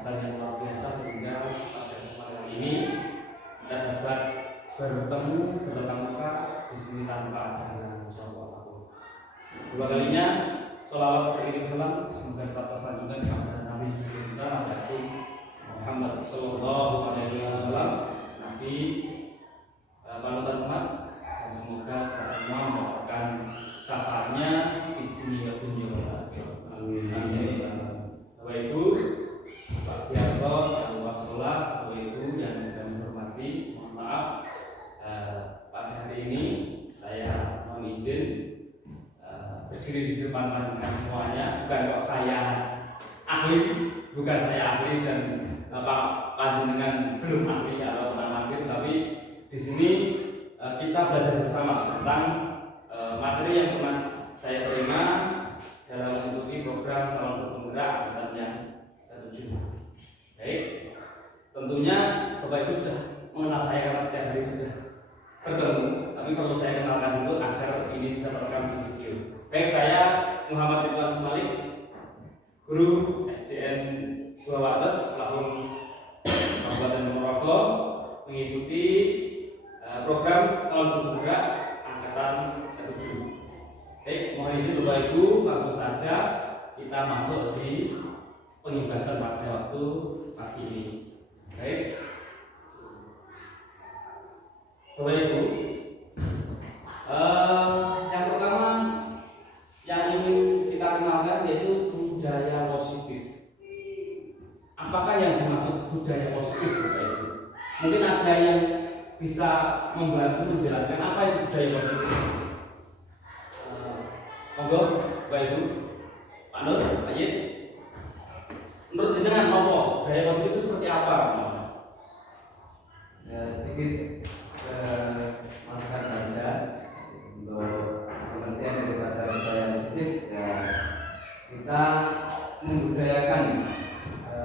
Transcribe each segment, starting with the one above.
kesehatan yang luar biasa sehingga pada kesempatan ini kita dapat bertemu bertatap muka di sini tanpa ada halangan apapun. Dua kalinya sholawat beriring salam semoga tetap tersanjungkan kepada Nabi kita yaitu Muhammad Sallallahu Alaihi Wasallam, Nabi panutan umat, dan semoga kita semua mendapatkan syafaatnya di dunia wal akhirah. Amin. Bapak Ibu, Pak Biarto, Pak Sekolah, Bapak Ibu yang kami hormati, mohon maaf pada hari ini saya mohon izin berdiri di depan panjenengan semuanya. Bukan kok saya ahli, bukan saya ahli dan panjenengan belum ahli atau amatir, tapi di sini kita belajar bersama tentang materi yang pernah saya terima dalam mengikuti program calon penggerak angkatan yang ke-7. Baik, tentunya Bapak Ibu sudah mengenal saya karena setiap hari sudah bertemu, tapi perlu saya kenalkan dulu agar ini bisa terekam di video. Baik, saya Muhammad Ridwan Sumalik, guru SDN 2 Wates, Lahun, Kabupaten Ponorogo, mengikuti program calon penggerak angkatan ke-7. Baik, mohon izin Bapak Ibu, langsung saja kita masuk di pembahasan pada waktu pagi ini. Baik, Bapak Ibu, yang pertama yang ingin kita kenalkan yaitu budaya positif. Apakah yang dimaksud budaya positif, Bapak Ibu? Mungkin ada yang bisa membantu menjelaskan apa itu budaya positif. Monggo, Bapak Ibu, Pak Nur, Pak Yid. Menurut jenengan apa budaya positif itu seperti apa? Ya, sedikit masukan saja untuk pengertian daripada budaya positif. Ya, kita membudayakan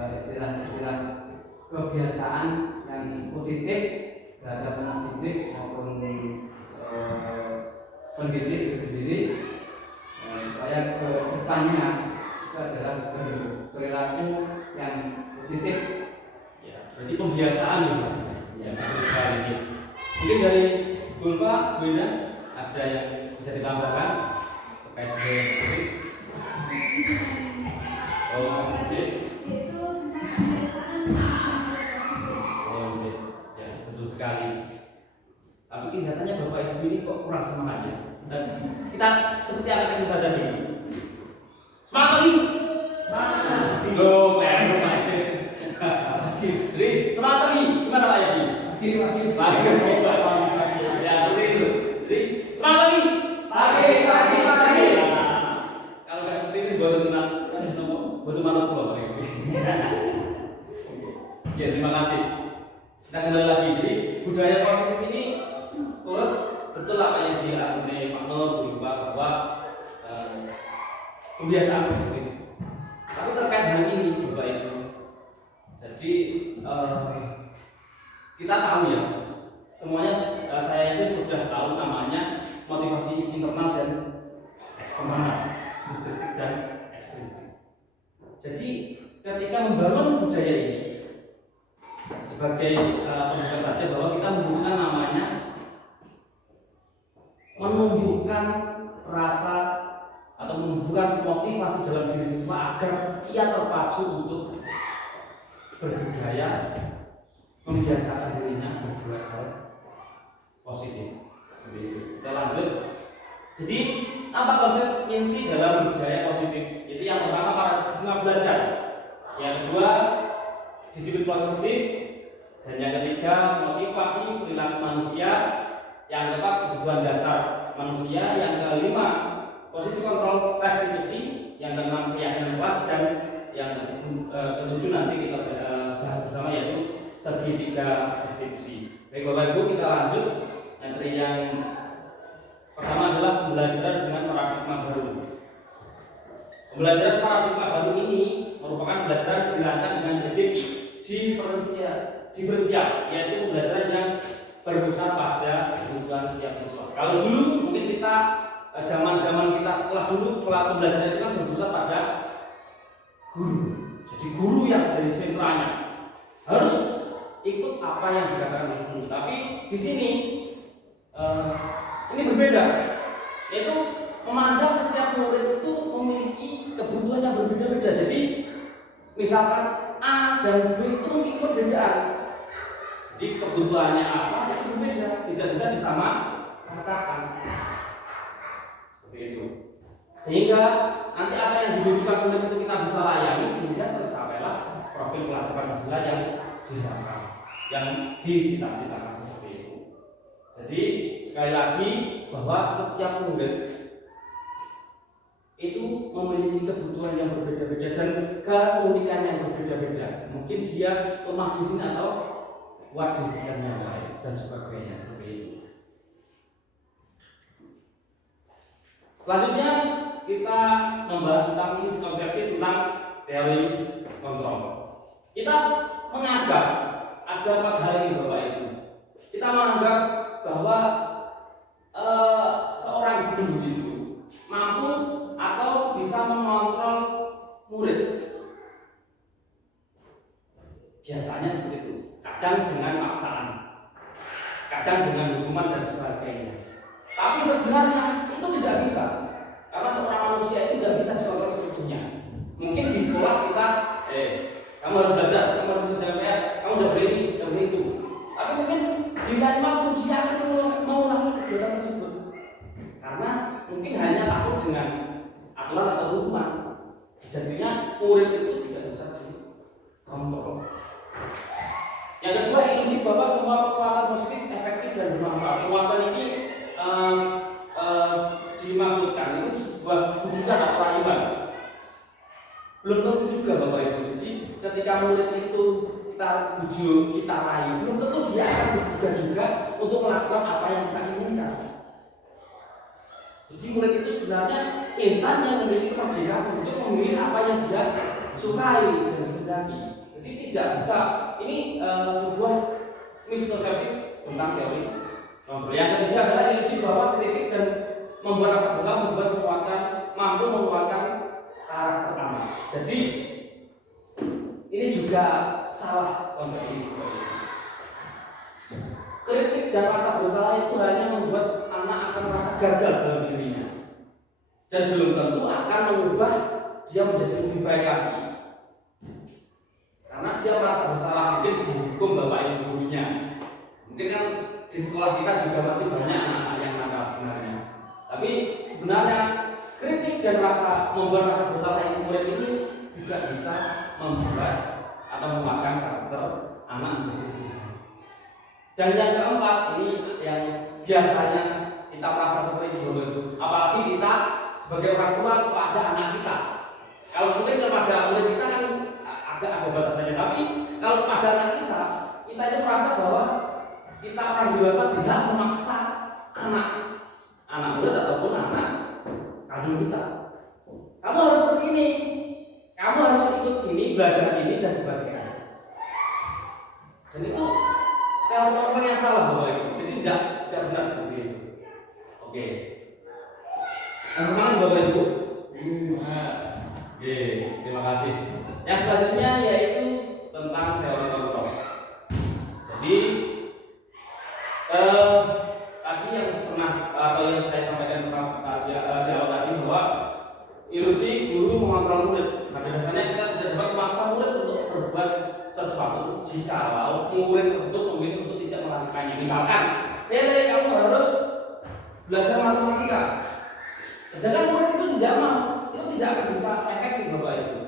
istilah-istilah kebiasaan yang positif terhadap anak didik maupun pendidik itu sendiri, supaya ke depannya itu adalah perilaku yang positif. Ya, berarti pembiasaan nih, Pak. Ya, sekali ini. Mungkin dari Bulfa, Bu Ina, ada yang bisa ditambahkan terkait budaya positif? Oh, oke. Ya, betul sekali. Tapi kelihatannya Bapak Ibu ini kok kurang semangatnya. Dan kita seperti anak kecil saja nih. Semangat lagi. Semangat. Loh, jadi semangat lagi. Gimana Pak Yadi? Pagi. Ya, seperti itu. Jadi semangat lagi. Pagi. Kalau nggak seperti ini baru tenang, baru mana pulau Pak Yadi. Ya, terima kasih. Kita kembali lagi. Jadi budaya positif ini terus betul apa yang diakui Pak Nur berupa bahwa kebiasaan positif. Tapi terkait hal ini Bapak Ibu, jadi kita tahu ya, semuanya saya itu sudah tahu namanya motivasi internal dan eksternal, intrinsik dan ekstrinsik. Jadi ketika membangun budaya ini sebagai pembuka saja bahwa kita membutuhkan namanya menumbuhkan rasa atau menumbuhkan motivasi dalam diri siswa agar ia terpacu untuk berbudaya, membiasakan dirinya berbuat hal positif. Seperti itu. Kita lanjut. Jadi apa konsep inti dalam budaya positif? Jadi yang pertama paradigma belajar, yang kedua disiplin positif, dan yang ketiga motivasi perilaku manusia, yang keempat kebutuhan dasar manusia, yang kelima posisi kontrol restitusi, yang keenam keyakinan kelas, dan yang ketujuh nanti kita bahas bersama yaitu segitiga restitusi. Baik Bapak Ibu, kita lanjut. Materi yang pertama adalah pembelajaran dengan paradigma baru. Pembelajaran paradigma baru ini merupakan pembelajaran dirancang dengan prinsip diferensial, yaitu pembelajaran yang berpusat pada kebutuhan setiap siswa. Kalau dulu mungkin kita zaman kita sekolah dulu, pola pembelajaran itu kan berpusat pada guru. Jadi jadi guru yang jadi sentranya harus ikut apa yang dikatakan oleh guru. Tapi di sini ini berbeda, yaitu memandang setiap murid itu memiliki kebutuhan yang berbeda-beda. Jadi misalkan A dan B itu memiliki perbedaan, jadi kebutuhannya apa yang berbeda, tidak bisa disamaratakan seperti itu, sehingga nanti apa yang dibutuhkan murid itu kita bisa layani sehingga tercapailah profil pelajar Pancasila yang diharapkan, yang dicita-citakan seperti itu. Jadi sekali lagi bahwa setiap murid itu memiliki kebutuhan yang berbeda-beda dan keunikan yang berbeda-beda. Mungkin dia lemah di sini atau kuat di bidang yang lain dan sebagainya seperti itu. Selanjutnya kita membahas tentang miskonsepsi tentang teori kontrol. Kita menganggap ada 4 hal ini Bapak Ibu. Kita menganggap bahwa seorang guru itu mampu atau bisa mengontrol murid. Biasanya seperti itu. Kadang dengan paksaan, kadang dengan hukuman dan sebagainya. Tapi sebenarnya itu tidak bisa, karena seorang manusia itu tidak bisa dikontrol sepenuhnya. Mungkin di sekolah kita, kamu harus belajar, kamu harus mengerjakan PR, kamu udah beli ini, udah beli itu. Tapi mungkin di lain waktu dia akan mengulangi kegiatan tersebut, karena mungkin hanya takut dengan aturan atau hukuman. Sejatinya murid itu tidak bisa dikontrol. Yang kedua, ilusi bahwa semua penguatan positif efektif dan bermanfaat. Penguatan ini dimaksudkan itu sebuah bujukan atau rayuan. Belum tentu juga Bapak Ibu. Jadi ketika murid itu kita bujuk, kita rayu, belum tentu dia akan terbuka juga untuk melakukan apa yang kita inginkan. Jadi murid itu sebenarnya insan yang memiliki kemerdekaan untuk memilih apa yang dia sukai dan dikehendaki. Jadi tidak bisa. Ini sebuah miskonsepsi tentang teori kontrol. Yang ketiga adalah ilusi bahwa kritik dan membuat rasa bersalah mampu menguatkan karakter anak. Jadi ini juga salah konsep ini. Kritik dan rasa bersalah itu hanya membuat anak akan merasa gagal dalam dirinya, dan belum tentu akan mengubah dia menjadi lebih baik lagi. Karena dia merasa bersalah, mungkin dihukum bapak ibu gurunya. Mungkin kan di sekolah kita juga masih banyak anak-anak yang nakal sebenarnya. Tapi sebenarnya kritik dan membuat rasa bersalah ini murid itu tidak bisa membuat atau menguatkan karakter anak menjadi baik. Dan yang keempat, ini yang biasanya kita merasa seperti itu, apalagi kita sebagai orang tua kepada anak kita. Kalau mungkin kepada murid kita kan agak ada batasannya, tapi kalau kepada anak kita itu merasa bahwa kita orang dewasa tidak memaksa anak murid ataupun anak kandung kita. Kamu harus seperti ini, kamu harus ikut ini, belajar ini dan sebagainya. Dan itu teori yang salah Bapak Ibu. Jadi tidak benar seperti itu. Oke. Nah, semangat Bapak Ibu. Oke, terima kasih. Yang selanjutnya yaitu tentang teori kontrol. Jadi tadi yang pernah atau yang saya sampaikan di awal tadi bahwa ilusi guru mengontrol murid. Pada dasarnya kita tidak dapat memaksa murid untuk berbuat sesuatu jikalau murid tersebut memilih untuk tidak melakukannya. Misalkan, kamu harus belajar matematika. Sedangkan murid itu tidak mau, itu tidak akan bisa efektif Bapak Ibu.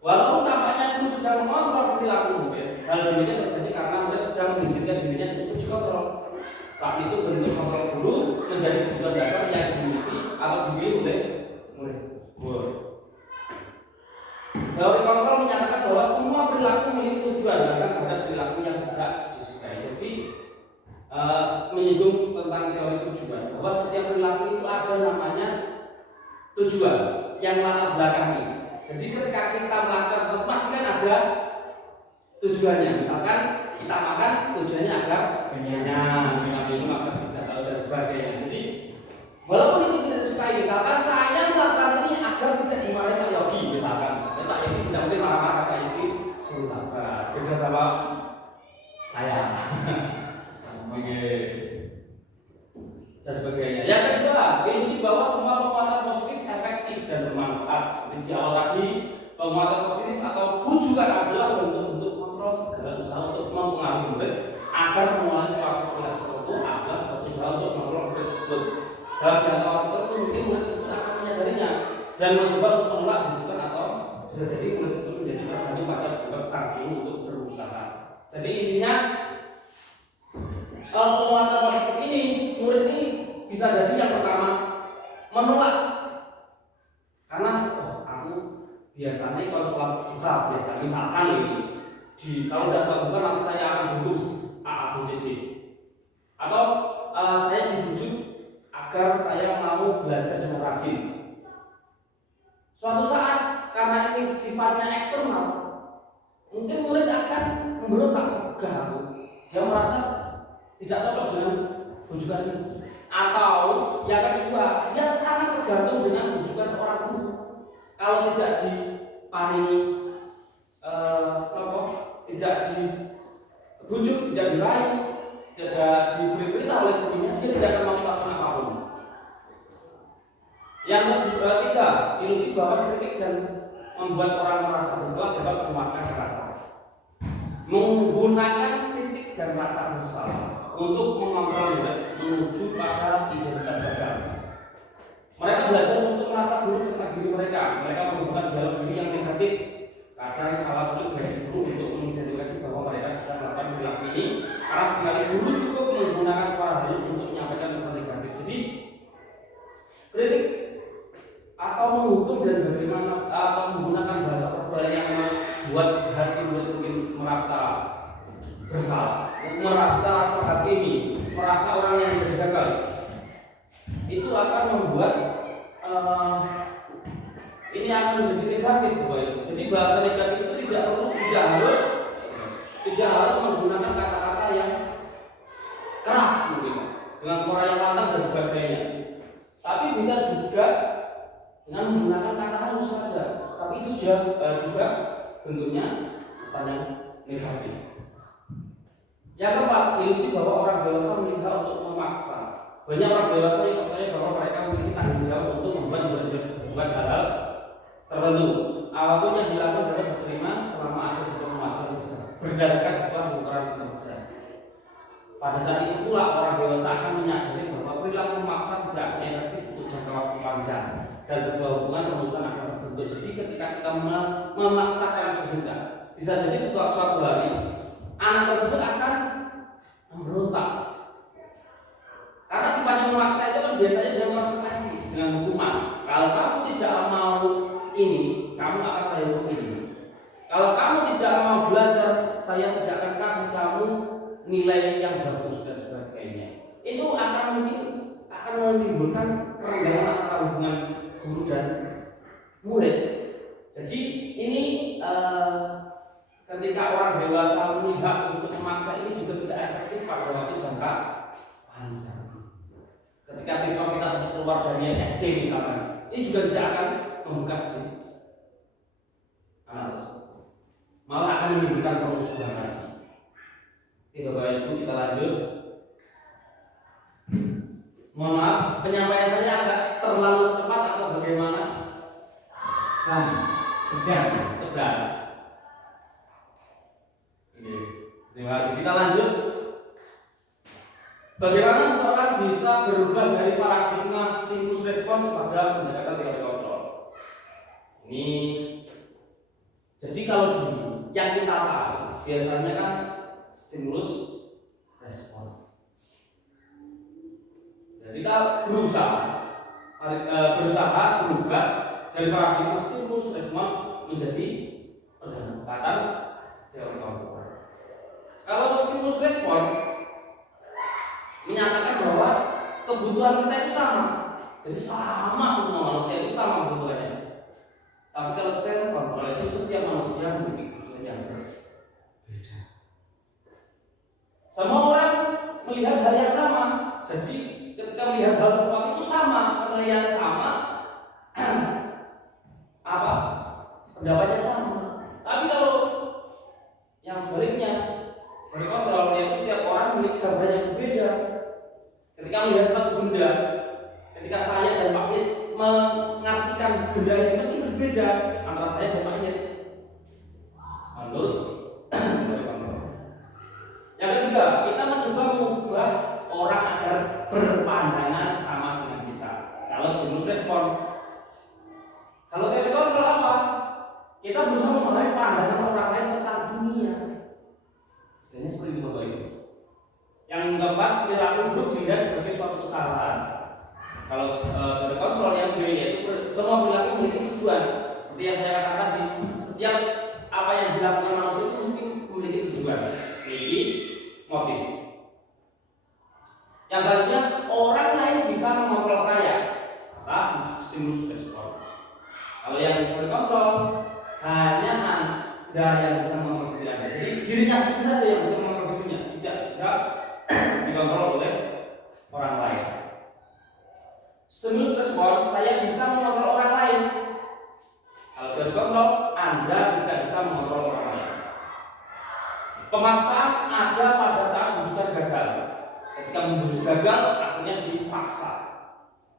Walaupun tampaknya guru sudah mengontrol perilaku murid, hal demikian terjadi karena murid sudah mengizinkan dirinya untuk dikontrol. Saat itu bentuk kontrol guru menjadi kebutuhan dasar yang dimiliki atau dimiliki oleh murid. Teori kontrol menyatakan bahwa semua perilaku memiliki tujuan, bahkan terhadap perilaku yang tidak disukai. Jadi menyinggung tentang teori tujuan, bahwa setiap perilaku itu ada namanya tujuan yang latar belakangi. Jadi ketika kita melakukan sesuatu pasti kan ada tujuannya. Misalkan kita makan tujuannya agar kenyang, minum agar tidak haus dan sebagainya. Jadi walaupun itu tidak disukai, misalkan saya melakukan ini agar tidak dimarahi Pak Yogi, misalkan Pak Yogi tidak murid marah-marah kayak ini guru sabar, beda sama saya. Oke. Dan sebagainya. Yang kedua, ilusi bahwa semua penguatan positif efektif dan bermanfaat. Seperti di awal tadi, penguatan positif atau bujukan adalah bentuk-bentuk kontrol segala usaha untuk mempengaruhi murid agar mengulangi suatu perilaku tertentu adalah suatu usaha untuk mengontrol murid tersebut. Dalam jangka waktu tertentu mungkin murid tersebut akan menyadarinya dan mencoba untuk menolak bujukan atau bisa jadi murid tersebut menjadi tergantung pada bukan sang guru untuk berusaha. Jadi intinya penguatan positif ini murid ini bisa jadi yang pertama menolak karena aku biasanya kalau sholat duha biasa misalkan gitu kalau tidak sholat duha nanti saya akan duduk A B C D atau saya dibujuk agar saya mau belajar dengan rajin. Suatu saat karena ini sifatnya eksternal mungkin murid akan memberontak, dia merasa tidak cocok dengan bujukan ini. Atau yang kedua, dia sangat tergantung dengan bujukan seorang guru. Kalau tidak diparingi tidak dibujuk, tidak diraih, tidak diberi perintah oleh gurunya, dia tidak akan melakukan apapun. Yang ketiga, ilusi bahwa kritik dan membuat orang merasa bersalah dapat memuatkan karakter. Menggunakan kritik dan rasa bersalah untuk mengontrol murid menuju pada identitas gagal. Mereka belajar untuk merasa buruk tentang diri mereka. Mereka menggunakan dialog diri yang negatif. Kadang kala sulit bagi guru untuk mengidentifikasi bahwa mereka sedang melakukan perilaku ini karena sekali guru cukup menggunakan suara halus untuk menyampaikan pesan negatif. Jadi kritik atau menghukum dan bagaimana atau menggunakan bahasa verbal yang membuat hati murid mungkin merasa bersalah, merasa terhakimi, merasa orang yang jadi gagal, itu akan membuat ini akan menjadi negatif, Bapak Ibu. Jadi bahasa negatif itu tidak harus menggunakan kata-kata yang keras mungkin dengan suara yang lantang dan sebagainya. Tapi bisa juga dengan menggunakan kata halus saja. Tapi itu juga bentuknya kesannya negatif. Yang keempat, ilusi bahwa orang dewasa melihat untuk memaksa. Banyak orang dewasa yang percaya bahwa mereka memiliki tanggung jawab untuk membuat hal-hal tertentu. Apapun yang dilakukan dapat diterima selama ada sebuah kemajuan besar berdasarkan sebuah ukuran kerja. Pada saat itu pula orang dewasa akan menyadari bahwa perilaku memaksa tidak efektif untuk jangka waktu panjang dan sebuah hubungan perusahaan akan terbentuk. Jadi ketika kita memaksakan kehendak, bisa jadi suatu hari anak tersebut akan memberontak. Karena sifatnya memaksa itu kan biasanya dengan konsekuensi, dengan hukuman. Kalau kamu tidak mau ini, kamu akan saya hukum ini. Kalau kamu tidak mau belajar, saya tidak akan kasih kamu nilai yang bagus dan sebagainya. Itu akan menimbulkan kerenggangan antara hubungan guru dan murid. Jadi ini ketika orang dewasa melihat untuk memaksa ini juga tidak efektif pada waktu jangka panjang. Ketika siswa kita sudah keluar dari SD misalnya, ini juga tidak akan membuka sedikit anak tersebut, malah akan menimbulkan permusuhan lagi. Oke Bapak Ibu, kita lanjut. Mohon maaf, penyampaian saya agak terlalu cepat atau bagaimana? Sedang. Terima kasih. Kita lanjut. Bagaimana seseorang bisa berubah dari paradigma stimulus respon kepada pendekatan teori kontrol? Ini jadi kalau dulu yang kita tahu biasanya kan stimulus respon. Jadi kita berusaha berubah dari paradigma stimulus respon menjadi pendekatan teori kontrol. Kalau stimulus respon menyatakan bahwa kebutuhan kita itu sama, jadi sama semua manusia itu sama kebutuhannya. Tapi kalau teori kontrol itu setiap manusia memiliki kebutuhan yang berbeda. Semua orang melihat hal yang sama, jadi ketika melihat hal sesuatu itu sama, penilaian sama, pendapatnya sama. melihat suatu benda, ketika saya dan Pak Yit mengartikan benda itu mesti berbeda antara saya dan Pak Yit. Menurut yang ketiga, kita mencoba mengubah orang agar berpandangan sama dengan kita. Kalau stimulus respon, kalau teori kontrol apa? Kita berusaha memahami pandangan orang lain tentang dunia. Jadi seperti itu Bapak Ibu. Yang keempat, perilaku buruk dilihat sebagai suatu kesalahan. Kalau teori kontrol yang kedua yaitu semua perilaku memiliki tujuan. Seperti yang saya katakan tadi, setiap apa yang dilakukan manusia itu mesti memiliki tujuan, memiliki motif. Yang selanjutnya, orang lain bisa mengontrol saya atas stimulus respon. Kalau yang teori kontrol hanya Anda yang bisa mengontrol diri Anda. Jadi dirinya sendiri saja yang bisa mengontrol dirinya, tidak bisa dikontrol oleh orang lain. Stimulus respon, saya bisa mengontrol orang lain. Kalau teori kontrol, Anda tidak bisa mengontrol orang lain. Pemaksaan ada pada saat bujukan gagal. Ketika membujuk gagal, akhirnya dipaksa,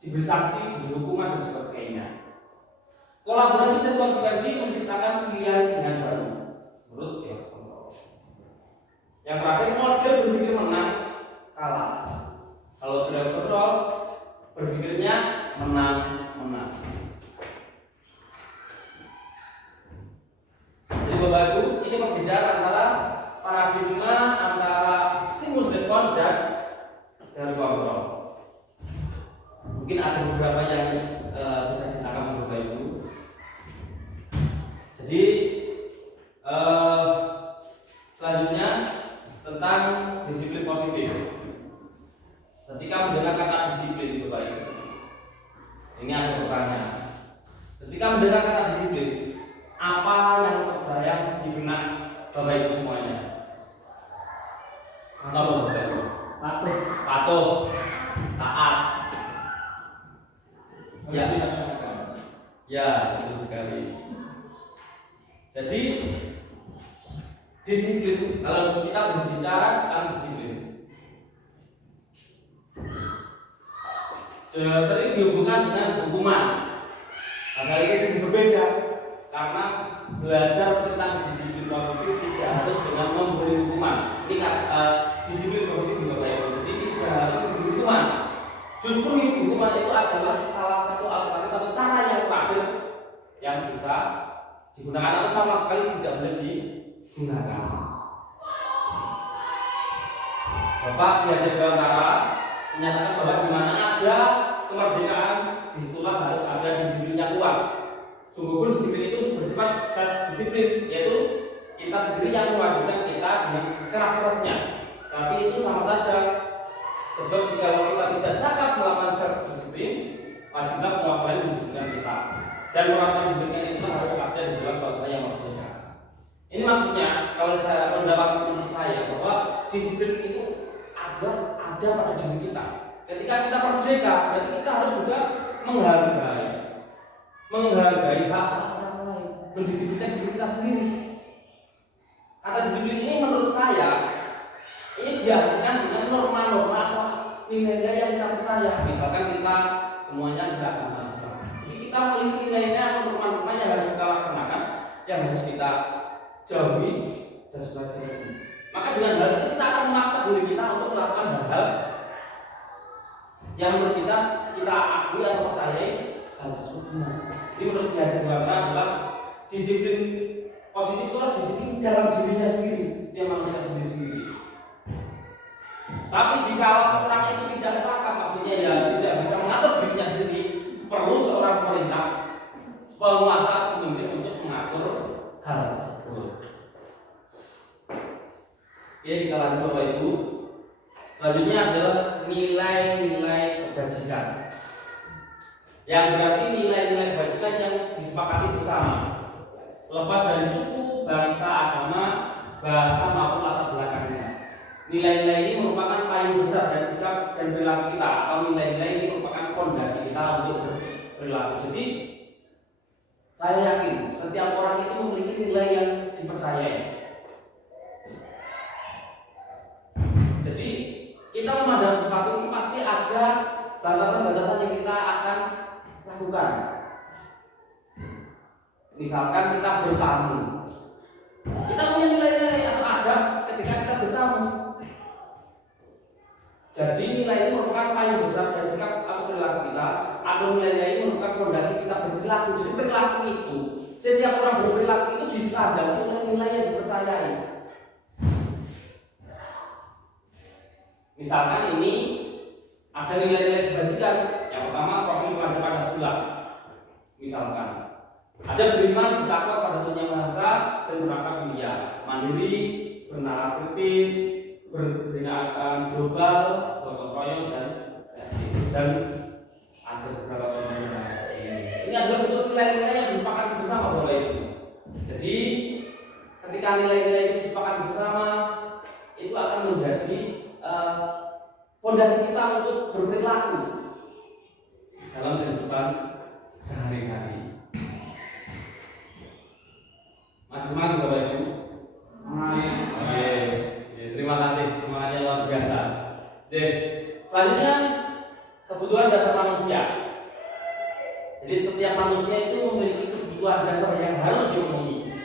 diberi sanksi, diberi hukuman dan sebagainya. Kolaborasi dan konsekuensi menciptakan pilihan-pilihan baru menurut teori kontrol. Yang terakhir, model berpikir menang kalah. Kalau teori kontrol, berpikirnya menang-menang. Jadi Bapak Ibu, ini perbedaan antara paradigma antara stimulus respon dan teori kontrol. Mungkin ada beberapa yang bisa ditangkap Bapak Ibu. Jadi selanjutnya tentang disiplin positif. Ketika mendengar kata disiplin Bapak Ibu, ini ada pertanyaan. Ketika mendengar kata disiplin, apa yang terbayang di benak Bapak Ibu semuanya? Apa Bapak Ibu? Patuh, taat. Ya, betul sekali. Jadi disiplin, kalau kita berbicara tentang disiplin, sering dihubungkan dengan hukuman. Hal ini sering berbeda karena belajar tentang disiplin positif tidak harus dengan memberi hukuman. Ini disiplin positif juga baik. Jadi tidak harus memberi hukuman. Justru hukuman itu adalah salah satu alternatif atau cara yang terakhir yang bisa digunakan atau sama sekali tidak boleh digunakan. Bapak diajak Dewantara menyatakan bahwa di mana ada kemerdekaan, disitulah harus ada disiplin yang kuat. Sungguh pun disiplin itu bersifat self disiplin, yaitu kita sendiri yang mewajibkan kita dengan sekeras-kerasnya. Tapi itu sama saja, sebab jika kita tidak cakap melakukan self disiplin, wajiblah menguasai disiplin kita. Dan peraturan demikian itu harus ada di dalam suasana yang berbeda. Ini maksudnya, kalau saya menurut saya bahwa disiplin itu ada pada diri kita. Ketika kita merdeka, berarti kita harus juga menghargai hak orang lain, mendisiplinkan diri kita sendiri. Kata disiplin ini menurut saya ini diartikan dengan norma-norma atau nilai-nilai yang kita percaya. Misalkan kita semuanya beragama Islam, jadi kita memiliki nilai-nilai atau norma-norma yang harus kita laksanakan, yang harus kita jauhi dan sebagainya. Maka dengan hal itu kita akan memaksa diri kita untuk melakukan hal-hal yang menurut kita akui atau percayai hal tersebut benar. Jadi menurut Diajak Dewantara adalah disiplin positif itu adalah disiplin dalam dirinya sendiri, setiap manusia sendiri-sendiri. Tapi jika seorang itu tidak cakap, maksudnya ya tidak bisa mengatur dirinya sendiri, perlu seorang pemerintah, penguasa atau pemimpin untuk mengatur hal tersebut. Oke, kita lanjut Bapak Ibu. Selanjutnya adalah nilai-nilai kebajikan. Yang berarti nilai-nilai kebajikan yang disepakati bersama, lepas dari suku, bangsa, agama, bahasa maupun latar belakangnya. Nilai-nilai ini merupakan payung besar dari sikap dan perilaku kita, atau nilai-nilai ini merupakan fondasi kita untuk berperilaku. Jadi saya yakin setiap orang itu memiliki nilai yang dipercayai. Jadi kita memandang sesuatu itu pasti ada lakukan. Misalkan kita bertamu, kita punya nilai-nilai atau adab ketika kita bertamu. Jadi nilai itu merupakan payung besar dari sikap atau perilaku kita, atau nilai-nilai itu merupakan fondasi kita berperilaku. Jadi perilaku itu, setiap orang berperilaku itu dilandasi oleh nilai yang dipercayai. Misalkan ini ada nilai-nilai kebajikan. Yang pertama, profil wajib Pancasila. Misalkan ada beriman, bertakwa pada Tuhan Yang Maha Esa dan berakhlak mulia, mandiri, bernalar kritis, berbinaan global, gotong royong dan ada beberapa contoh yang seperti ini. Ini adalah bentuk nilai-nilai yang disepakati bersama Bapak Ibu. Jadi ketika nilai-nilai itu disepakati bersama, itu akan menjadi fondasi kita untuk berperilaku dalam kehidupan sehari-hari. Masih semangat Bapak Ibu? Oke, terima kasih, semangatnya luar biasa. Oke, selanjutnya kebutuhan dasar manusia. Jadi setiap manusia itu memiliki kebutuhan dasar yang harus dipenuhi.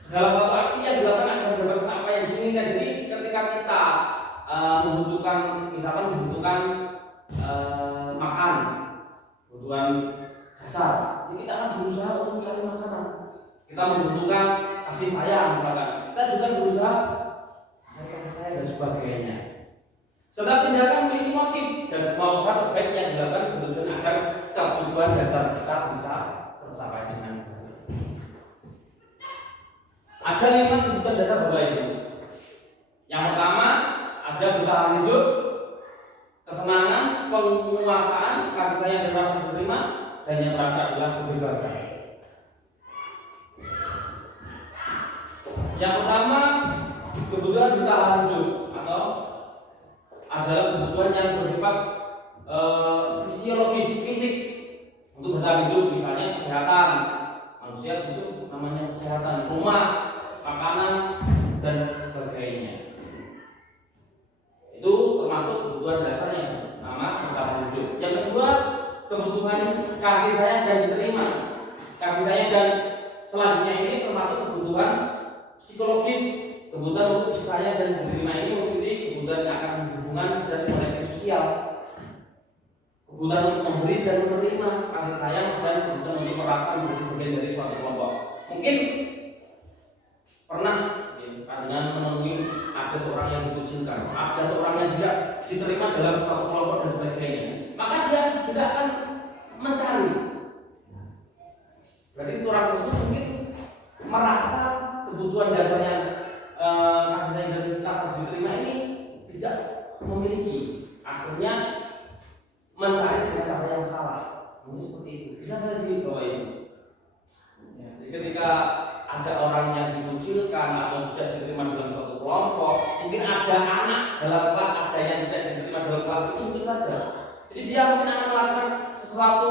Segala suatu aksi yang dilakukan akan mendapatkan apa yang diinginkan. Jadi ketika kita membutuhkan, misalkan membutuhkan makan, kebutuhan dasar, jadi kita akan berusaha untuk mencari makanan. Kita membutuhkan kasih sayang, misalkan kita juga berusaha mencari kasih sayang dan sebagainya. Serta tindakan memiliki motif dan semua usaha terbaik yang dilakukan bertujuan agar kebutuhan dasar kita bisa tercapai dengan baik. Ada 5 kebutuhan dasar Bapak Ibu. Yang pertama, ada bertahan hidup, kesenangan, penguasaan, kasih sayang dan rasa berterima, dan yang terakhir adalah kebebasan. Yang pertama, kebutuhan bertahan hidup atau adalah kebutuhan yang bersifat fisiologis, fisik untuk bertahan hidup, misalnya kesehatan. Manusia butuh namanya kesehatan, rumah, makanan, dan sebagainya. Itu termasuk kebutuhan dasar yang nama bertahan hidup. Yang kedua, kebutuhan kasih sayang dan diterima. Kasih sayang dan selanjutnya ini termasuk kebutuhan psikologis. Kebutuhan untuk disayang dan diterima ini meliputi kebutuhan akan hubungan dan koneksi sosial. Kebutuhan untuk memberi dan menerima kasih sayang dan kebutuhan untuk merasa menjadi bagian dari suatu kelompok. Mungkin pernah dengan menemui ada seorang yang dikucilkan, ada seorang yang tidak diterima dalam suatu kelompok dan sebagainya, maka dia juga akan mencari. Berarti orang tersebut mungkin merasa kebutuhan dasarnya kasih sayang dan rasa diterima ini tidak memiliki, akhirnya mencari dengan cara yang salah. Mungkin seperti itu. Bisa saya dibawa ini. Jadi ketika ada orang yang dikucilkan atau tidak diterima dalam suatu kelompok, mungkin ada anak dalam kelas, ada yang tidak diterima dalam kelas, itu mungkin saja. Jadi dia mungkin akan melakukan sesuatu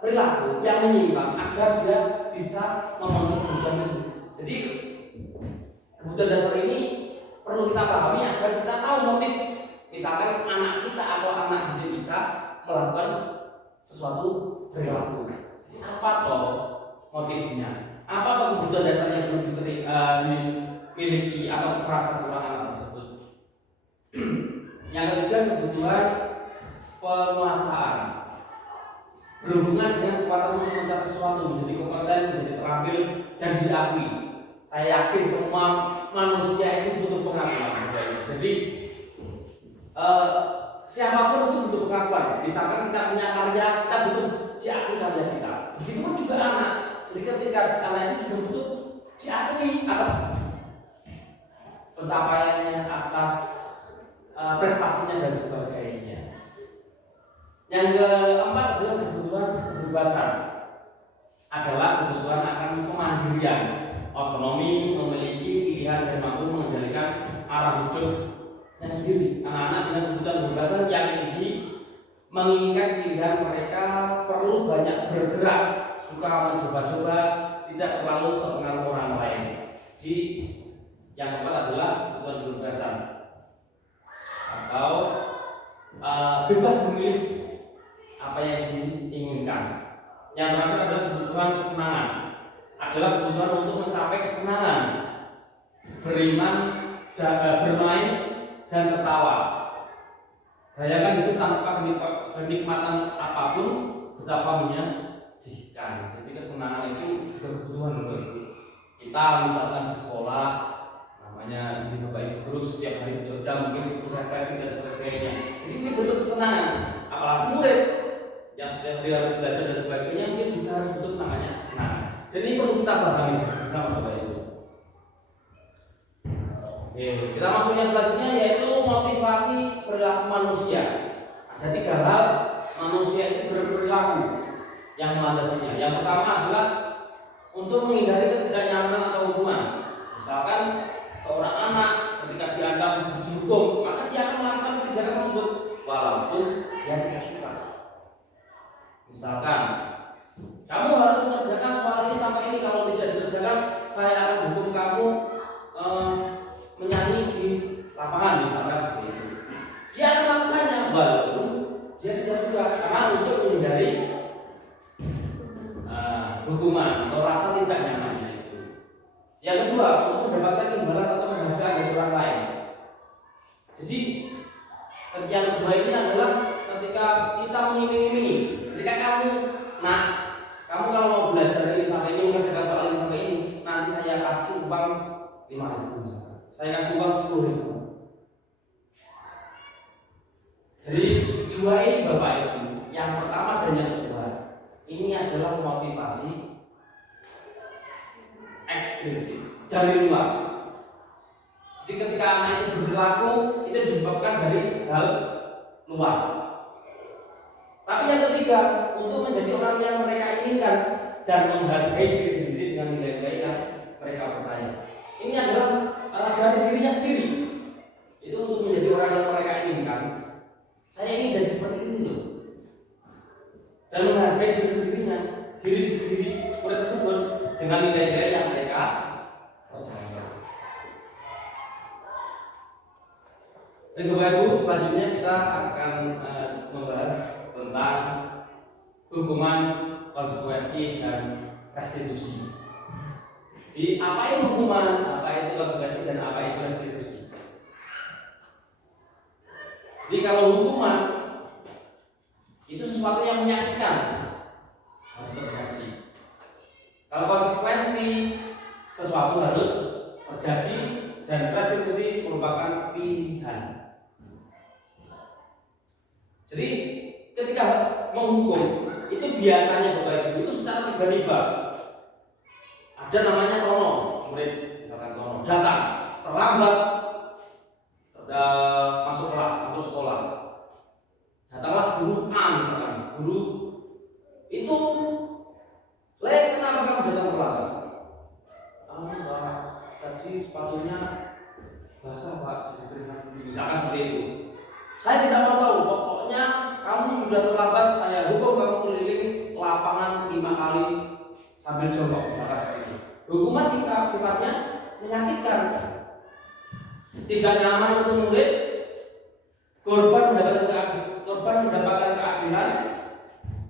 perilaku yang menyimpang agar dia bisa memenuhi kebutuhan itu. Jadi kebutuhan dasar ini perlu kita pahami agar kita tahu motif. Misalkan anak kita atau anak didik kita melakukan sesuatu perilaku. Jadi apa toh motifnya? Apa toh kebutuhan dasarnya belum dimiliki atau merasa kurang anak tersebut? Yang ketiga, kebutuhan penguasaan. Berhubungan dengan kekuatan untuk mencapai sesuatu, menjadi kompeten, menjadi terampil dan diakui. Saya yakin semua manusia itu butuh pengakuan. Jadi siapapun itu butuh pengakuan. Misalkan kita punya karya, kita butuh diakui karya kita. Begitu pun juga anak. Jadi ketika anak itu juga butuh diakui atas pencapaiannya, atas prestasinya dan sebagainya. Yang keempat adalah kebutuhan kebebasan. Adalah kebutuhan akan kemandirian, otonomi, memiliki pilihan dan mampu mengendalikan arah hidupnya sendiri. Anak-anak dengan kebutuhan kebebasan yang tinggi menginginkan pilihan mereka, perlu banyak bergerak, suka mencoba-coba, tidak terlalu terpengaruh orang lain. Jadi yang keempat adalah kebutuhan kebebasan atau bebas memilih apa yang adalah kebutuhan untuk mencapai kesenangan, bermain dan tertawa. Bayangkan itu tanpa kenikmatan apapun betapa menyedihkan. Jadi kesenangan itu juga kebutuhan loh. Kita misalkan di sekolah, namanya di Bapak Ibu guru setiap hari bekerja mungkin butuh refreshing dan sebagainya. Jadi ini bentuk kesenangan. Apalagi murid yang setiap hari harus belajar dan sebagainya, mungkin juga harus bentuk namanya kesenangan. Jadi ini perlu kita pahami bersama Bapak Ibu. Oke, kita masuk yang selanjutnya yaitu motivasi perilaku manusia. Ada 3 hal manusia itu berperilaku yang melandasinya. Yang pertama adalah untuk menghindari ketidaknyamanan atau hukuman. Misalkan seorang anak ketika diancam dihukum, maka dia akan melakukan kebijakan tersebut walaupun dia tidak suka. Misalkan kamu harus mengerjakan soal ini sampai ini, kalau tidak dikerjakan saya akan hukum kamu menyanyi di lapangan, misalkan seperti itu. Dia akan melakukannya walaupun dia tidak suka, karena untuk menghindari hukuman atau rasa tidak nyamannya itu. Yang kedua, untuk mendapatkan imbalan atau penghargaan dari orang lain. Jadi yang kedua ini adalah ketika kita mengiming-imingi, ketika kamu kalau mau belajar ini sampai ini, mengerjakan soal ini sampai ini, nanti saya kasih uang 5.000 misalkan. Saya kasih uang 10.000. Jadi dua ini Bapak Ibu, yang pertama dan yang kedua, ini adalah motivasi ekstrinsik dari luar. Jadi ketika anak itu berperilaku, itu disebabkan dari hal luar. Tapi yang ketiga, untuk menjadi orang yang mereka inginkan dan menghargai diri sendiri dengan nilai-nilai yang mereka percaya. Ini adalah dari dirinya sendiri. Itu untuk menjadi orang yang mereka inginkan. Saya ingin jadi seperti ini loh. Dan menghargai diri sendiri murid tersebut dengan nilai-nilai yang mereka percaya. Baik Bapak Ibu, selanjutnya kita akan membahas tentang hukuman, konsekuensi, dan restitusi. Jadi apa itu hukuman, apa itu konsekuensi, dan apa itu restitusi? Jadi kalau hukuman itu sesuatu yang menyakitkan, harus terjadi. Kalau konsekuensi, sesuatu harus terjadi, dan restitusi merupakan pilihan. Jadi ketika menghukum itu biasanya Bapak Ibu itu secara tiba-tiba. Ada namanya Tono, murid misalkan Tono datang terlambat masuk kelas atau sekolah. Datanglah guru A misalkan, guru itu, kenapa kamu datang terlambat? Pak, tadi sepatunya basah Pak, misalkan seperti itu. Saya tidak mau tahu, pokoknya kamu sudah terlambat, saya hukum kamu keliling lapangan 5 kali sambil jongkok, misalkan seperti itu. Hukuman sifatnya menyakitkan, tidak nyaman untuk murid. Korban mendapatkan keadilan,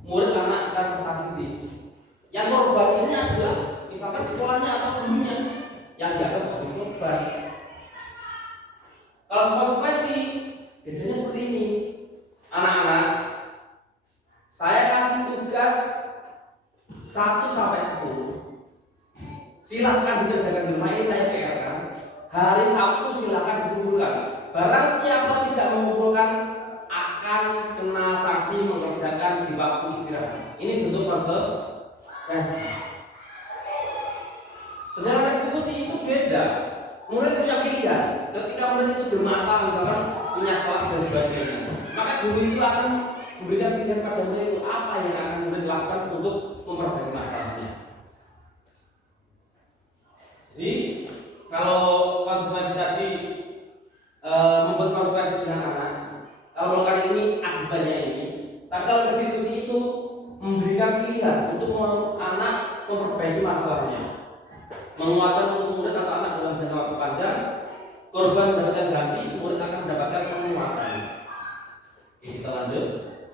murid anak akan tersakiti. Yang korban ini adalah misalkan sekolahnya atau gurunya yang dianggap sebagai korban. Kalau konsekuensi, bedanya seperti ini. Anak-anak, saya kasih tugas 1 sampai 10. Silahkan dikerjakan di rumah, ini saya PR kan. Hari Sabtu silahkan dikumpulkan. Barang siapa tidak mengumpulkan akan kena sanksi mengerjakan di waktu istirahat. Ini bentuk konsekuensi. Sedangkan restitusi itu beda. Murid punya pilihan. Ketika murid itu bermasalah, misalkan punya salah dan sebagainya, maka guru itu akan memberikan pilihan pada murid itu apa yang akan murid lakukan untuk memperbaiki masalahnya. Jadi kalau konsekuensi tadi membuat konsekuensi dengan anak, kalau kali ini akibatnya ini. Tapi kalau restitusi itu memberikan pilihan untuk anak memperbaiki masalahnya, menguatkan untuk murid atau anak dalam jangka waktu panjang. Korban mendapatkan ganti, murid akan mendapatkan penguatan. Oke, kita lanjut.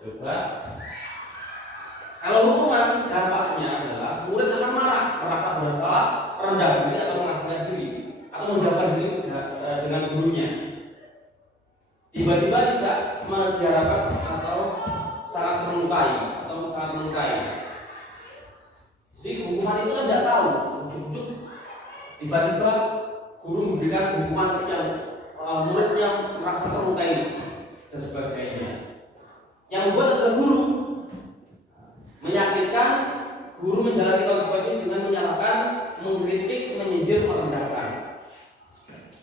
Coba. Kalau hukuman dampaknya adalah murid akan marah, merasa bersalah, rendah diri atau mengasingkan diri atau menjauhkan diri dengan gurunya. Tiba-tiba tidak diharapkan atau sangat melukai. Jadi hukuman itu kan tidak tahu, ujuk-ujuk tiba-tiba guru memberikan hukuman yang murid yang merasa terlukai dan sebagainya. Yang membuat adalah guru, menyakitkan. Guru menjalani konsekuensi dengan menyalahkan, mengkritik, menyindir, merendahkan.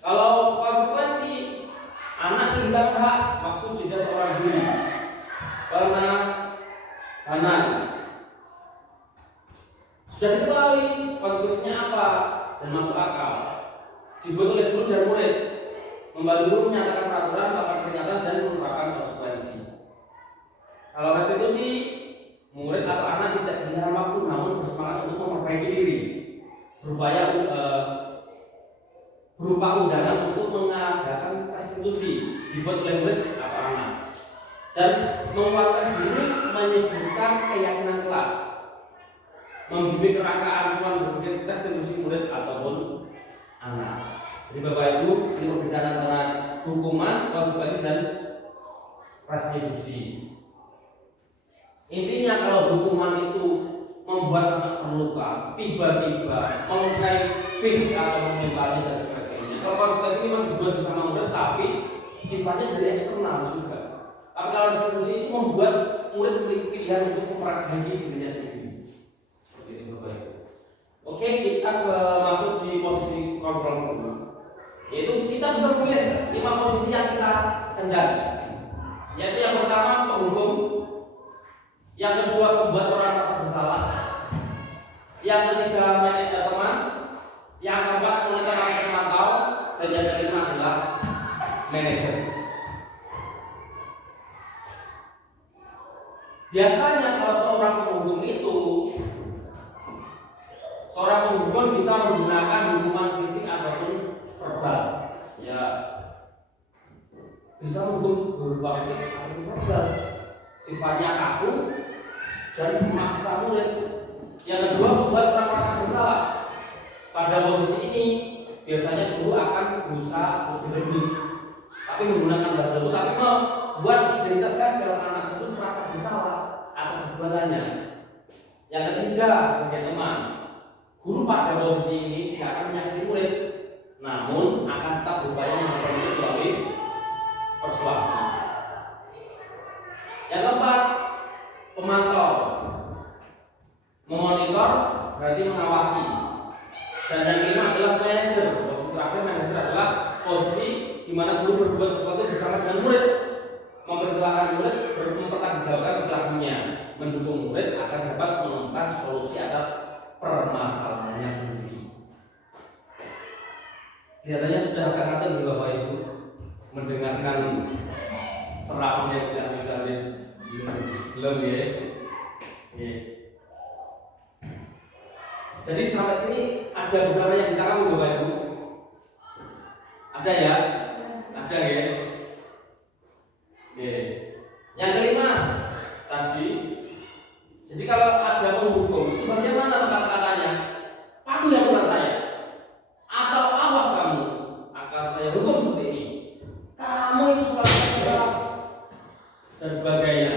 Kalau konsekuensi anak kehilangan hak waktu jeda seorang guru karena kanan, sudah diketahui konsekuensinya apa dan masuk akal, dibuat oleh guru dan murid. Membantu guru menyatakan peraturan, melakukan peringatan dan menerapkan konsekuensi. Kalau restitusi, murid atau anak tidak kehilangan waktu namun bersemangat untuk memperbaiki diri, berupaya berupa undangan untuk mengadakan restitusi, dibuat oleh murid atau anak, dan menguatkan guru menyebutkan keyakinan kelas, membimbing kerangka acuan berpikir restitusi murid ataupun anak. Jadi Bapak Ibu, ini perbedaan antara hukuman, konsekuensi dan restitusi. Intinya kalau hukuman itu membuat anak terluka, tiba-tiba melukai fisik atau mentalnya dan sebagainya. Kalau konsekuensi ini memang dibuat bersama murid, tapi sifatnya dari eksternal juga. Tapi kalau restitusi itu membuat murid memiliki pilihan untuk memperbaiki dirinya sendiri. Seperti itu Bapak Ibu. Oke, kita masuk di posisi kontrol dulu. Yaitu kita bisa memilih 5 posisi yang kita kendaki. Yaitu yang pertama penghukum, yang kedua membuat orang merasa bersalah, yang ketiga manajer teman, yang keempat monitor atau pemantau, dan yang kelima adalah manajer. Biasanya kalau seorang penghukum itu, seorang penghukum bisa menggunakan hukuman fisik ataupun verbal. Ya, bisa menghukum berupa fisik ataupun verbal. Sifatnya kaku dan memaksa murid. Yang kedua membuat orang merasa bersalah. Pada posisi ini biasanya guru akan berusaha lebih lembut, tapi menggunakan bahasa lembut, tapi membuat identitas gagal anak itu merasa bersalah atas perbuatannya. Yang ketiga sebagai teman, guru pada posisi ini tidak akan menyakiti murid, namun akan tetap berupaya memperbaiki melalui persuasi. Yang keempat, pemantau, memonitor berarti mengawasi. Dan yang kelima adalah manajer. Posisi terakhir manajer adalah posisi di mana guru berbuat sesuatu bersama dengan murid, mempersilahkan murid mempertanggungjawabkan perilakunya, mendukung murid agar dapat menemukan solusi atas permasalahannya sendiri. Kelihatannya sudah agak ngantuk nih Bapak Ibu mendengarkan ceramah yang tidak habis-habis. Belum ya? Jadi sampai sini ada beberapa yang kita tahu Bapak Ibu. Ada ya? Ada ya? Yang kelima tadi, jadi kalau ada penghukum itu bagaimana kata-katanya? Patuhi aturan saya, atau awas kamu akan saya hukum seperti ini. Kamu itu salah dan sebagainya.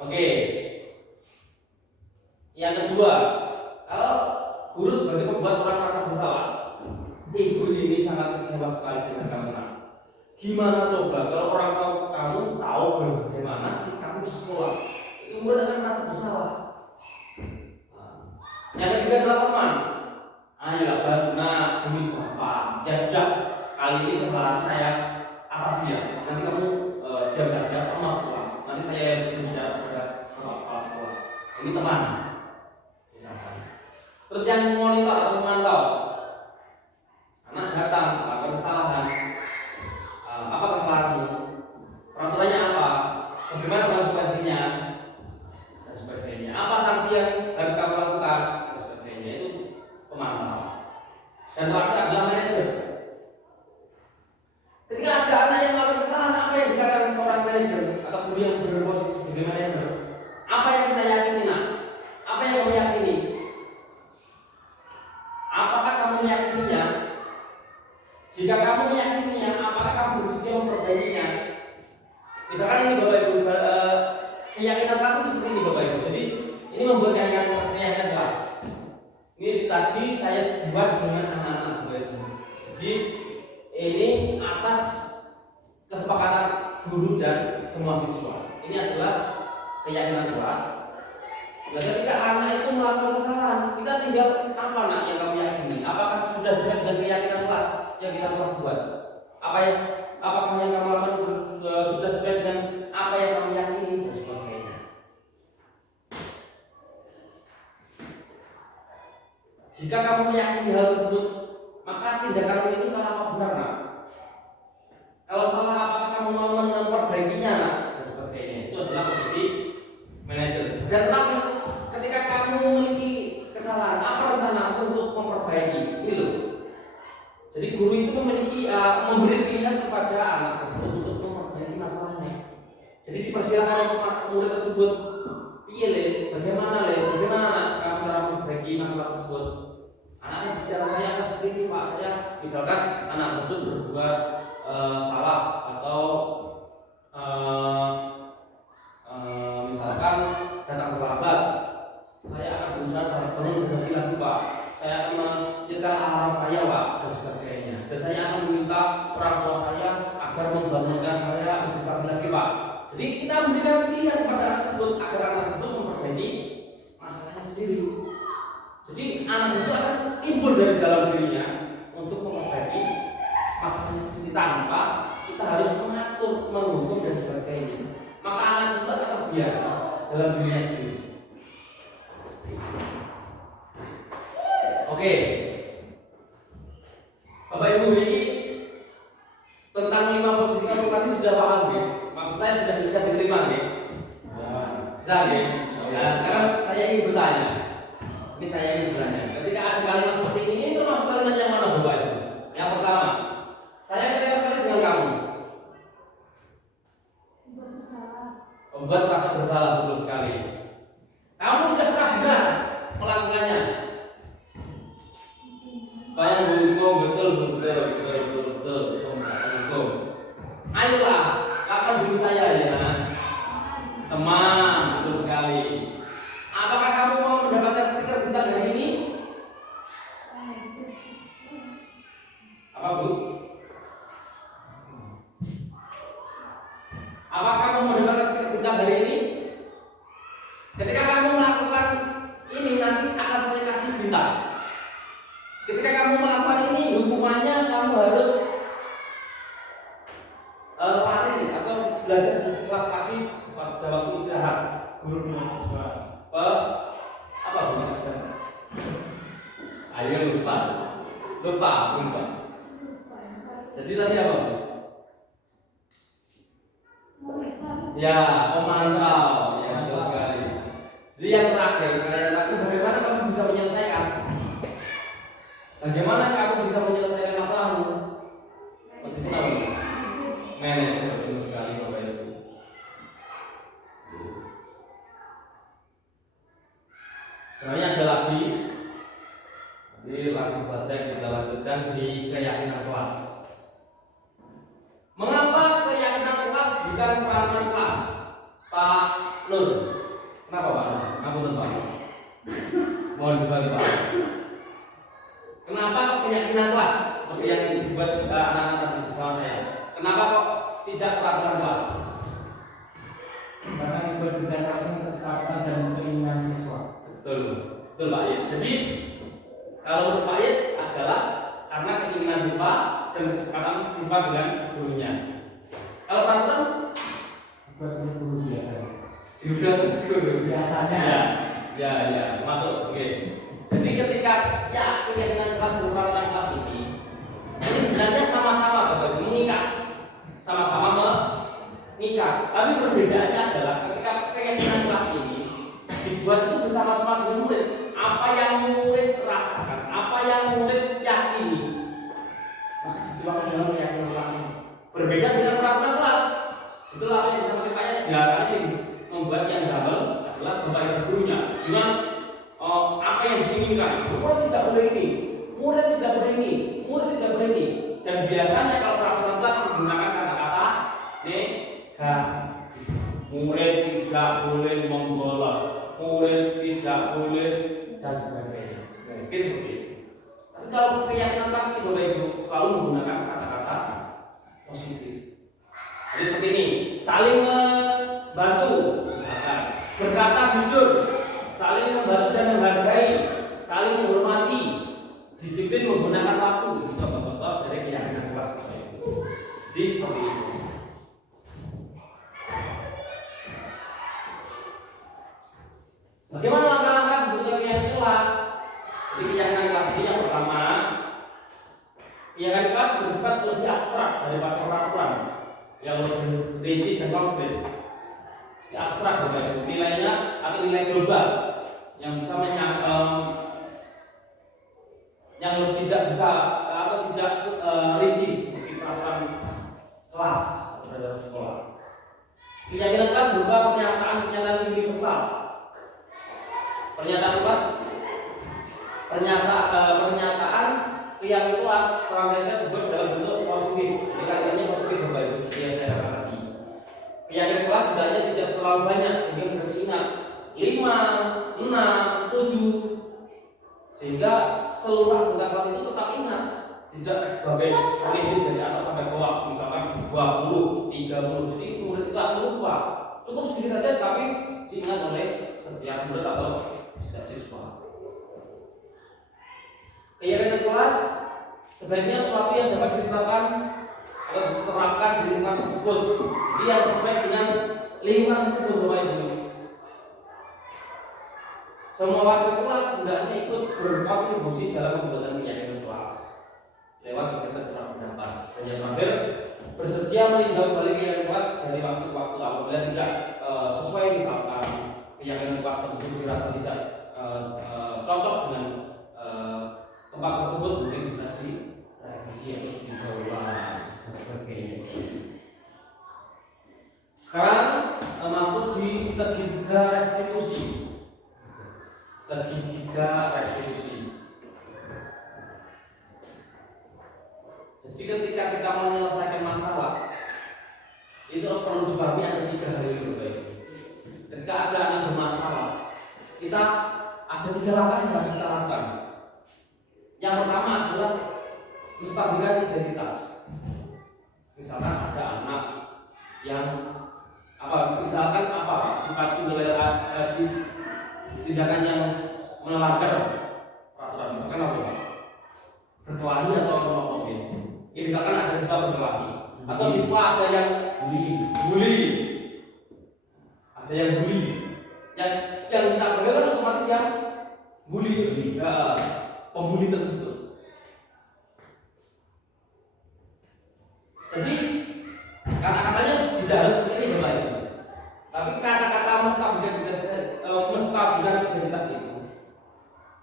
Oke. Yang kedua, kalau guru sebagai pembuat orang merasa bersalah, ibu ini sangat kecewa sekali dengan kamu. Gimana coba kalau orang kamu tahu bagaimana sikapmu di sekolah, itu murid akan merasa bersalah. Yang ketiga adalah teman. Ayolah bantu demi bapak. Ya sudah, kali ini kesalahan saya atasi ya. Nanti kamu jam saja, kamu masuk kelas. Nanti saya berbicara kepada kepala sekolah. Ini teman. Terus yang monitor atau memantau, anak datang melakukan kesalahan, apa kesalahanmu, peraturannya apa, bagaimana konsekuensinya, dan sebagainya, apa sanksi yang harus kamu lakukan, dan sebagainya. Itu pemantau. Dan terakhir adalah manajer. Ketika ada anak yang melakukan kesalahan, apa yang dikatakan seorang manajer atau guru yang berposisi sebagai manajer? Apa yang kita yakini nak? Apa yang kamu yakini? Ini tadi saya buat dengan anak-anak Bapak Ibu. Jadi ini atas kesepakatan guru dan semua siswa. Ini adalah keyakinan kelas. Nah, ketika anak itu melakukan kesalahan, kita tinggal apa nak yang kamu yakini? Apakah sudah sesuai dengan keyakinan kelas yang kita telah buat? Apakah yang kamu lakukan sudah sesuai dengan apa yang kamu yakini dan sebagainya? Jika kamu meyakini hal tersebut, maka tindakanmu itu salah apa benar nak? Kalau salah, apakah kamu mau memperbaikinya nak? Dan sebagainya. Itu adalah posisi manajer. Dan lagi, ketika kamu memiliki kesalahan, apa rencanamu untuk memperbaiki? Ini loh. Jadi guru itu memberi pilihan kepada anak tersebut untuk memperbaiki masalahnya. Jadi dipersilakan untuk murid tersebut, bagaimana nak kamu cara memperbaiki masalah tersebut? Anaknya bicara, saya akan seperti ini Pak, saya misalkan anak tersebut berbuat salah atau misalkan datang terlambat, saya akan berusaha berbagi lagi Pak, saya akan menyetel alarm saya Pak dan sebagainya, dan saya akan meminta orang tua saya agar membangunkan saya lebih pagi lagi Pak. Jadi kita memberikan pilihan kepada anak tersebut agar anak tersebut memperbaiki masalahnya sendiri. Jadi anak tersebut akan timbul dari dalam dirinya untuk memperbaiki masalahnya sendiri tanpa kita harus mengatur, menghukum dan sebagainya. Maka anak tersebut akan terbiasa dalam dirinya sendiri. Oke, Bapak Ibu, ini tentang 5 posisi kamu tadi sudah paham ya? Maksud saya sudah bisa diterima ya? Bisa ya? Nah, sekarang saya ingin bertanya. Ketika ada kalimat seperti ini termasuk kalimat yang mana Bapak Ibu? Yang pertama, saya kecewa sekali dengan kamu. Membuat merasa bersalah, betul sekali. Kamu tidak pernah benar melakukannya. Kamu hukum, betul. Ayolah, lakukan diri saya ya. Teman, betul sekali. Apakah kamu mau mendapatkan stiker bintang hari ini? Apa Bu? Apakah kamu mau mendapatkan stiker bintang hari ini? Ketika kamu melakukan ini, nanti akan saya kasih bintang. Ketika kamu melakukan ini, hukumannya kamu harus lari atau belajar di kelas kaki pada waktu istirahat. Guru mahasiswa apa Bu? Ayo lupa. Jadi tadi apa Bu? Ya, memantau. Ya, betul sekali. Jadi yang terakhir, bagaimana kamu bisa menyelesaikan? Bagaimana kamu bisa menyelesaikan masalahmu? Posisi kamu manajer, betul sekali Bapak Ibu. Sebenarnya ada lagi. Jadi langsung saja kita lanjutkan di keyakinan kelas. Mengapa keyakinan kelas bukan peraturan kelas? Pak Nur. Kenapa Pak? Ngapunten Pak. Mohon dibagi Pak. Kenapa kok keyakinan kelas seperti yang dibuat anak-anak tadi bersama saya? Kenapa kok tidak peraturan kelas? Karena dibuat berdasarkan kesepakatan dan keinginan siswa. Betul Pak Yed. Jadi kalau Pak Yed adalah karena keinginan siswa dan kesepakatan siswa dengan gurunya. Kalau peraturan Buat guru biasa. dibuat guru Biasanya. Ya, masuk. Oke. Jadi ketika keyakinan kelas peraturan kelas ini sebenarnya sama-sama Bapak mengikat, sama-sama mengikat. Tapi perbedaannya adalah ketika keyakinan kelas ini dibuat itu bersama-sama dengan murid. Apa yang murid rasakan, apa yang murid yakini, maka dituangkan dalam keyakinan kelas ini. Berbeda dengan peraturan kelas. Betul apa yang disampaikan Pak Yed? Biasanya sih membuat yang double adalah Bapak Ibu gurunya. Cuma apa yang diinginkan? Murid tidak boleh ini, murid tidak boleh ini, murid tidak boleh ini. Dan biasanya kalau peraturan kelas menggunakan kata-kata negatif. Murid tidak boleh membolos, murid tidak boleh dan sebagainya. Mungkin seperti itu. Tapi kalau keyakinan pasti Bapak Ibu selalu menggunakan kata-kata positif. Jadi seperti ini, saling membantu, misalkan berkata jujur, saling membantu dan menghargai, saling menghormati, disiplin menggunakan waktu. Itu contoh-contoh dari keyakinan kelas Bapak Ibu. Jadi seperti itu. Bagaimana langkah-langkah membentuk keyakinan kelas? Jadi keyakinan kelas ini yang pertama, keyakinan kelas bersifat lebih abstrak daripada peraturan yang lebih rinci dan konkret. Abstrak berarti nilainya atau nilai global yang bisa yang tidak bisa atau tidak rinci seperti peraturan kelas dalam sekolah. Keyakinan kelas berupa pernyataan universal. Pernyataan kelas, pernyataan keyakinan kelas senantiasa juga dalam bentuk positif. Jadi kalimatnya positif Bapak Ibu seperti yang saya katakan tadi. Keyakinan kelas sebenarnya tidak terlalu banyak sehingga mudah diingat. 5, 6, 7 sehingga seluruh anggota kelas itu tetap ingat, tidak sebagai ranking dari atas sampai bawah, misalkan 20, 30. Jadi murid itu akan lupa. Cukup sedikit saja tapi diingat oleh setiap murid atau setiap siswa. Keyakinan kelas sebaiknya sesuatu yang dapat diterapkan atau diterapkan di lingkungan tersebut. Jadi yang sesuai dengan lingkungan tersebut Bapak Ibu. Semua warga kelas hendaknya ikut berkontribusi dalam pembuatan keyakinan kelas lewat kegiatan curah pendapat. Dan yang terakhir, bersedia meninjau balik keyakinan kelas dari waktu ke waktu apabila tidak sesuai, misalkan keyakinan kelas tersebut dirasa tidak cocok dengan tempat tersebut, mungkin bisa direvisi atau ditinjau ulang dan sebagainya. Sekarang masuk di segitiga restitusi. Segitiga restitusi. Jadi ketika kita menyelesaikan masalah, itu perlu dipahami ada 3 hal itu. Ketika ada anak bermasalah, kita ada 3 langkah yang harus kita lakukan. Yang pertama adalah menstabilkan identitas. Misalkan ada anak yang sifat tindakan yang melanggar peraturan, misalkan berkelahi atau apa ya, misalkan ada siswa berkelahi atau siswa ada yang bully, ada yang bully, yang kita panggil kan otomatis yang bully. Pembuli tersebut. Jadi kata-katanya tidak harus seperti ini Bapak Ibu. Tapi kata-kata menstabilkan identitas itu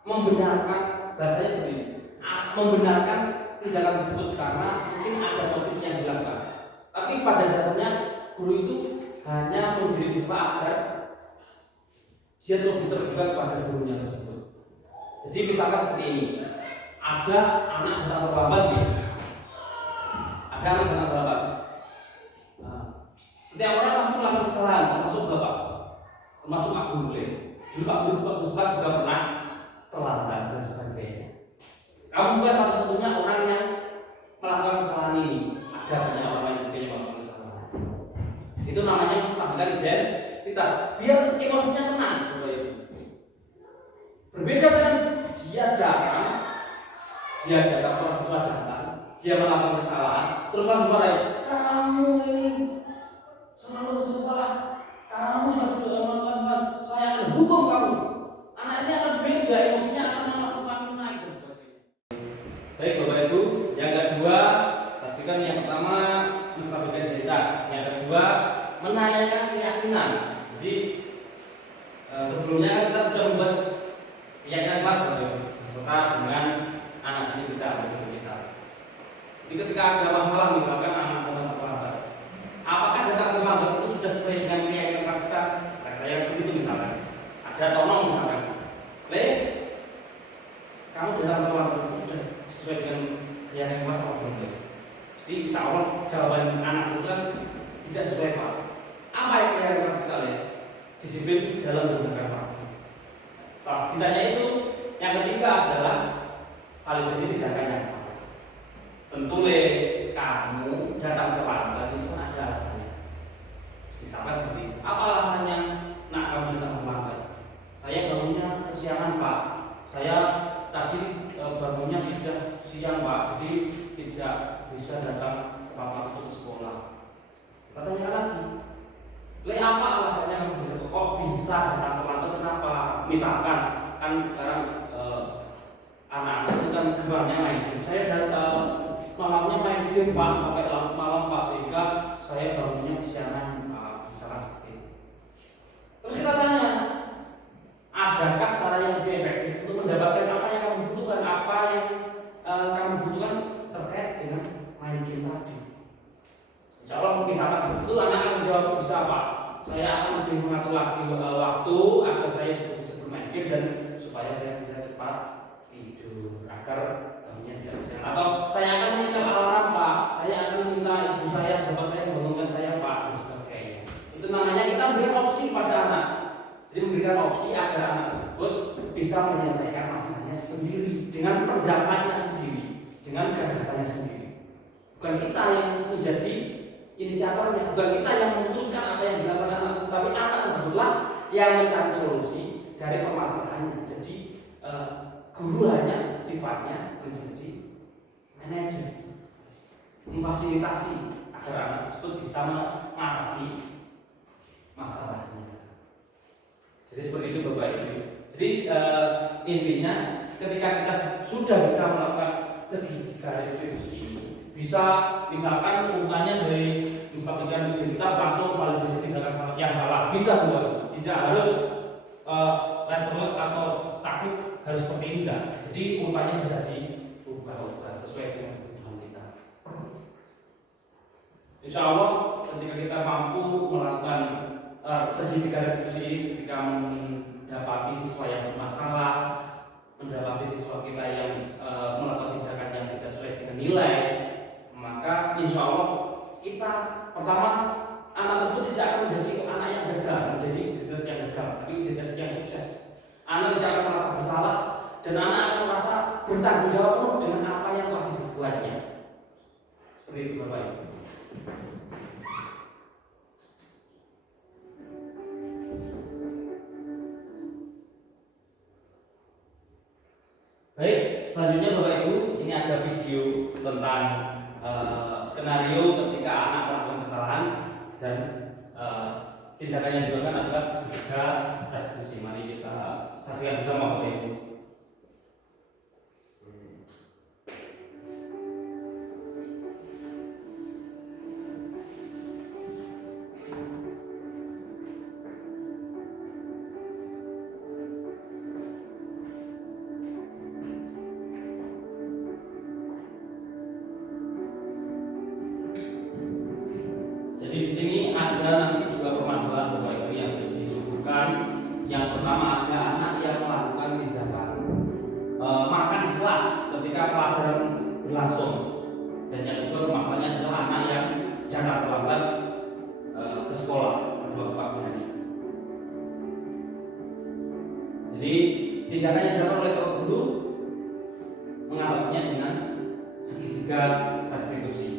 membenarkan, bahasanya seperti ini, membenarkan tindakan tersebut karena mungkin ada motif yang dilakukan. Tapi pada dasarnya guru itu hanya memberi siswa agar dia lebih terlibat pada gurunya tersebut. Jadi misalkan seperti ini, ada anak datang terlambat ya. Ada anak datang terlambat. Setiap orang pasti melakukan kesalahan, termasuk Bapak, termasuk Pak Guru. Dulu Pak Guru juga pernah terlambat dan sebagainya. Kamu bukan satu-satunya orang yang melakukan kesalahan ini. Ada banyak orang lain juga yang melakukan kesalahan. Itu namanya menstabilkan identitas, biar emosinya tenang. Berbeda dengan dia datang seorang siswa datang, dia melakukan kesalahan, terus langsung marahin, kamu ini selalu salah, kamu sudah melakukan kesalahan, saya akan hukum kamu. Anak ini akan beda, emosinya akan malah semakin naik dan sebagainya. Baik Bapak Ibu, yang kedua, tapi kan yang pertama menstabilkan identitas, yang kedua menanyakan keyakinan. Jadi sebelumnya kita sudah membuat keyakinan kelas beserta dengan anak didik kita. Jadi ketika ada masalah, misalkan anak datang terlambat, apakah datang terlambat itu sudah sesuai dengan keyakinan kelas kita? Kayak seperti itu misalkan. Ada tolong misalkan, kamu datang terlambat itu sudah sesuai dengan keyakinan kelas atau belum? Jadi insya Allah jawaban anak itu kan tidak sesuai Pak. Apa yang keyakinan kelas kita lihat? Disiplin dalam menggunakan waktu. Setelah ditanya itu, yang ketiga adalah validasi tindakan yang salah. Tentu kamu datang terlambat itu kan ada alasannya. Misalkan seperti itu. Apa alasannya? Nak, kamu datang terlambat. Saya bangunnya kesiangan Pak. Saya tadi bangunnya sudah siang Pak. Jadi tidak bisa datang tepat waktu ke sekolah. Katanya lagi, apa alasannya kamu bisa kok bisa datang terlambat? Kenapa? Misalkan kan sekarang anak-anak itu kan gemarnya main game. Saya datang malamnya main game Pak sampai malam Pak, sehingga saya bangunnya kesiangan Pak. Misalkan seperti itu. Terus kita tanya, adakah cara yang lebih efektif untuk mendapatkan apa yang kamu butuhkan? Apa yang kamu butuhkan terkait dengan main game tadi? Insya Allah misalkan seperti itu, anak akan menjawab bisa Pak. Saya akan lebih mengatur lagi waktu agar saya juga bisa bermain game dan supaya saya bisa cepat tidur agar bangunnya tidak siang. Atau saya akan minta alarm Pak. Saya akan minta ibu saya, bapak saya membangunkan saya Pak dan sebagainya. Itu namanya kita berikan opsi pada anak. Jadi memberikan opsi agar anak tersebut bisa menyelesaikan masalahnya sendiri dengan pendapatnya sendiri, dengan gagasannya sendiri. Bukan kita yang menjadi inisiatornya, bukan kita yang memutuskan apa yang dilakukan anak, tapi anak tersebutlah yang mencari solusi dari permasalahannya. Jadi guru hanya sifatnya menjadi manajer, memfasilitasi agar anak tersebut bisa mengatasi masalahnya. Jadi seperti itu Bapak Ibu. Jadi intinya ketika kita sudah bisa melakukan segitiga restitusi ini, bisa misalkan urutannya dari menstabilkan identitas langsung validasi tindakan yang salah, bisa buat, tidak harus letterlet atau sakit harus seperti ini enggak. Jadi urutannya bisa diubah-ubah sesuai dengan kebutuhan kita. Insya Allah ketika kita mampu melakukan segitiga restitusi ini, ketika mendapati siswa yang bermasalah, mendapati siswa kita yang melakukan tindakan yang tidak sesuai dengan nilai, maka insya Allah kita pertama anak tersebut tidak akan menjadi anak yang gagal, menjadi identitas yang gagal, tapi identitas yang sukses. Anak tidak akan merasa bersalah dan anak akan merasa bertanggung jawab penuh dengan apa yang telah dibuatnya. Seperti itu Bapak Ibu. Baik, selanjutnya Bapak Ibu, ini ada video tentang skenario ketika anak melakukan kesalahan dan tindakan yang dilakukan adalah segitiga restitusi. Mari kita saksikan bersama Bapak Ibu. Jadi di sini ada nanti juga permasalahan Bapak Ibu yang disuguhkan. Yang pertama ada anak yang melakukan tindakan makan di kelas ketika pelajaran berlangsung. Dan yang kedua permasalahannya adalah anak yang datang terlambat ke sekolah pada waktu hari. Jadi tindakan yang dilakukan oleh seorang guru mengatasinya dengan segitiga restitusi.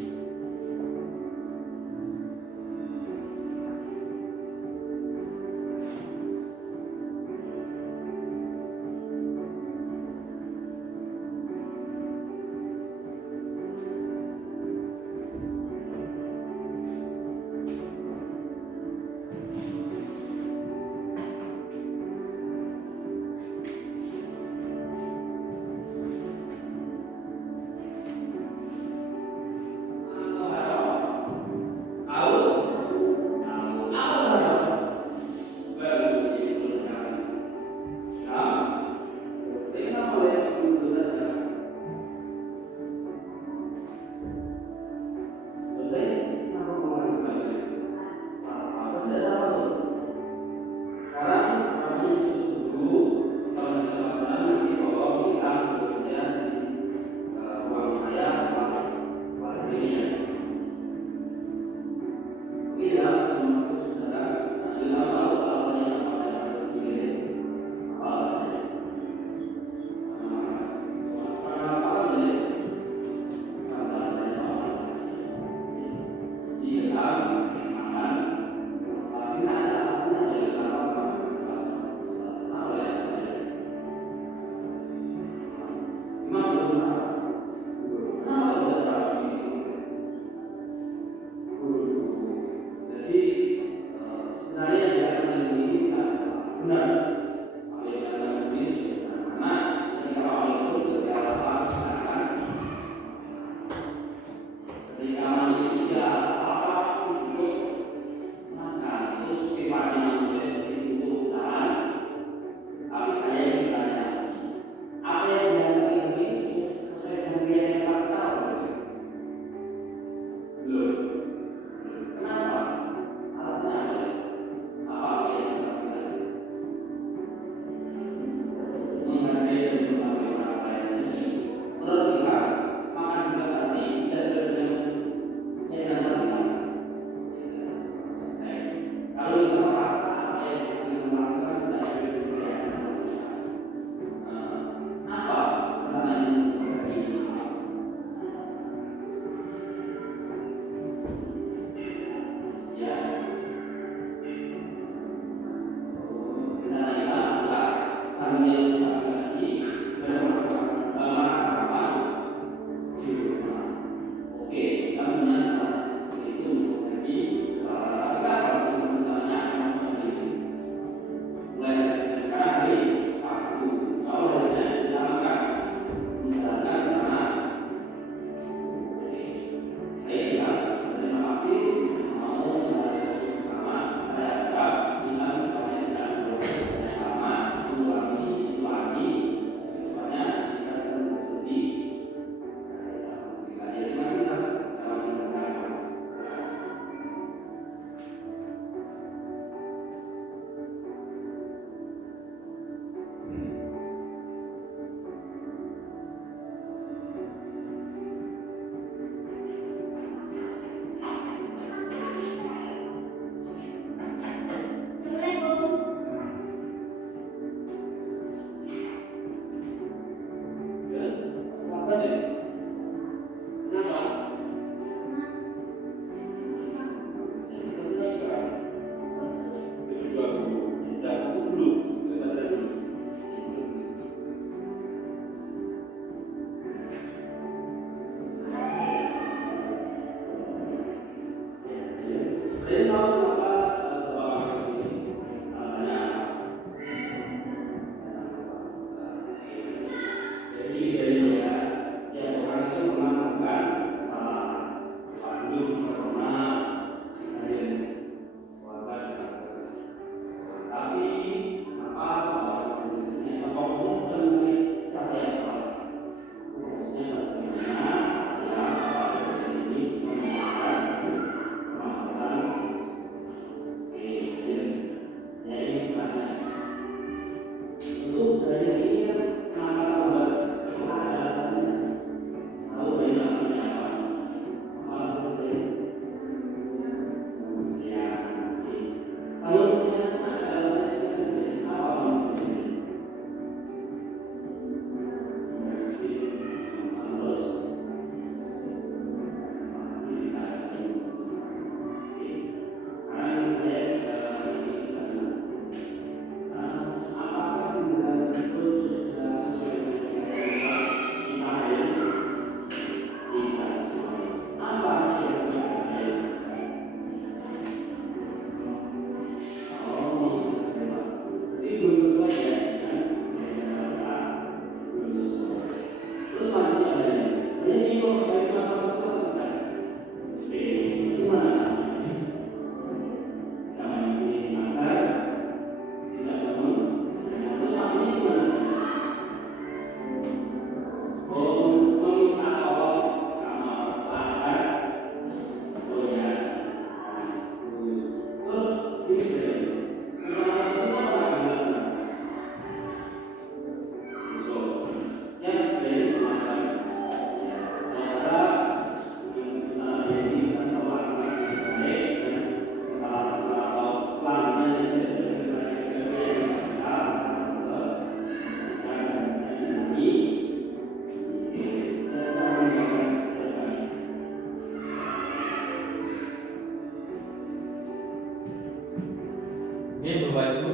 Ini Bapak Ibu,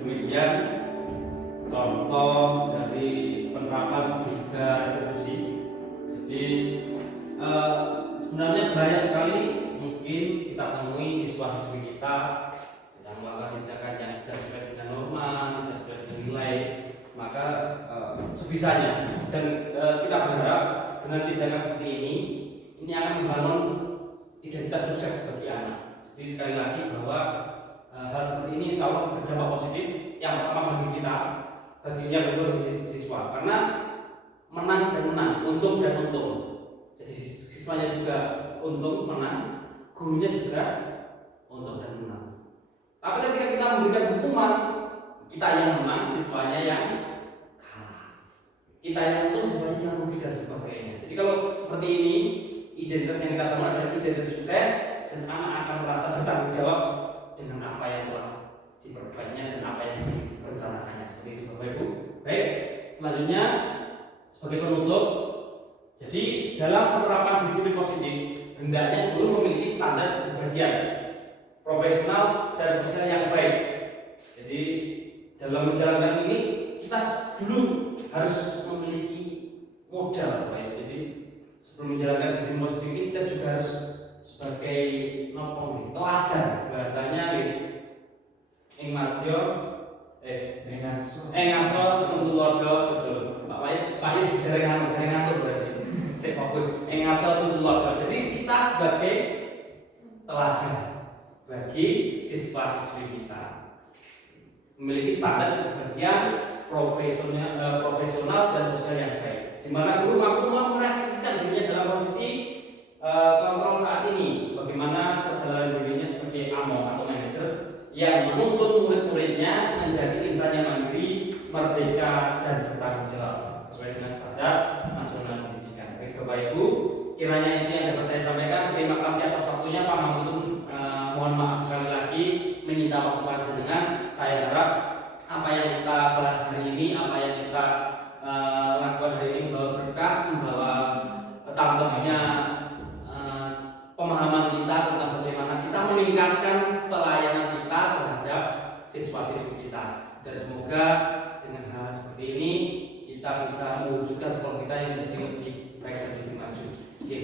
demikian contoh dari penerapan segitiga restitusi. Jadi sebenarnya banyak sekali mungkin kita temui siswa-siswi kita yang melakukan tindakan yang tidak sesuai dengan norma, tidak sesuai dengan nilai, maka sebisanya. Dan kita berharap dengan tindakan seperti ini akan membangun identitas sukses bagi anak. Jadi sekali lagi bahwa hal seperti ini insya Allah berdampak positif. Yang pertama bagi kita, baginya betul bagi siswa, karena menang dan menang, untung dan untung. Jadi siswanya juga untung menang, gurunya juga untung dan menang. Tapi ketika kita memberikan hukuman, kita yang menang, siswanya yang kalah. Kita yang untung, siswanya yang rugi dan sebagainya. Jadi kalau seperti ini, identitas yang kita bangun adalah identitas sukses, dan anak akan merasa bertanggung jawab dengan apa yang telah diperbuatnya dan apa yang direncanakannya. Seperti itu Bapak Ibu. Baik, selanjutnya sebagai penutup, jadi dalam penerapan disiplin positif hendaknya guru memiliki standar kepribadian profesional dan sosial yang baik. Jadi dalam menjalankan ini kita dulu harus memiliki modal Bapak Ibu. Jadi sebelum menjalankan disiplin positif ini kita juga harus sebagai teladan, bahasanya ing madya ngaso suntulodo, betul. Pak Yud dereng ngantuk berarti. Saya fokus ing ngaso suntulodo. Jadi kita sebagai teladan bagi siswa-siswi kita memiliki standar kepribadian profesional dan sosial yang baik, di mana guru mampu merefleksikan dirinya dalam posisi kontrol saat ini, bagaimana perjalanan dirinya sebagai among atau manajer yang menuntut murid-muridnya menjadi insan yang mandiri, merdeka, dan bertanggung jawab sesuai dengan standar nasional pendidikan. Baik Bapak Ibu, kiranya itu yang dapat saya sampaikan. Terima kasih atas waktunya Pak Hamdun. Mohon maaf sekali lagi menyita waktu panjenengan. Saya harap apa yang kita bahas hari ini, apa yang kita lakukan hari ini membawa berkah, membawa mewujudkan sekolah kita yang jadi lebih baik dan lebih maju. Oke.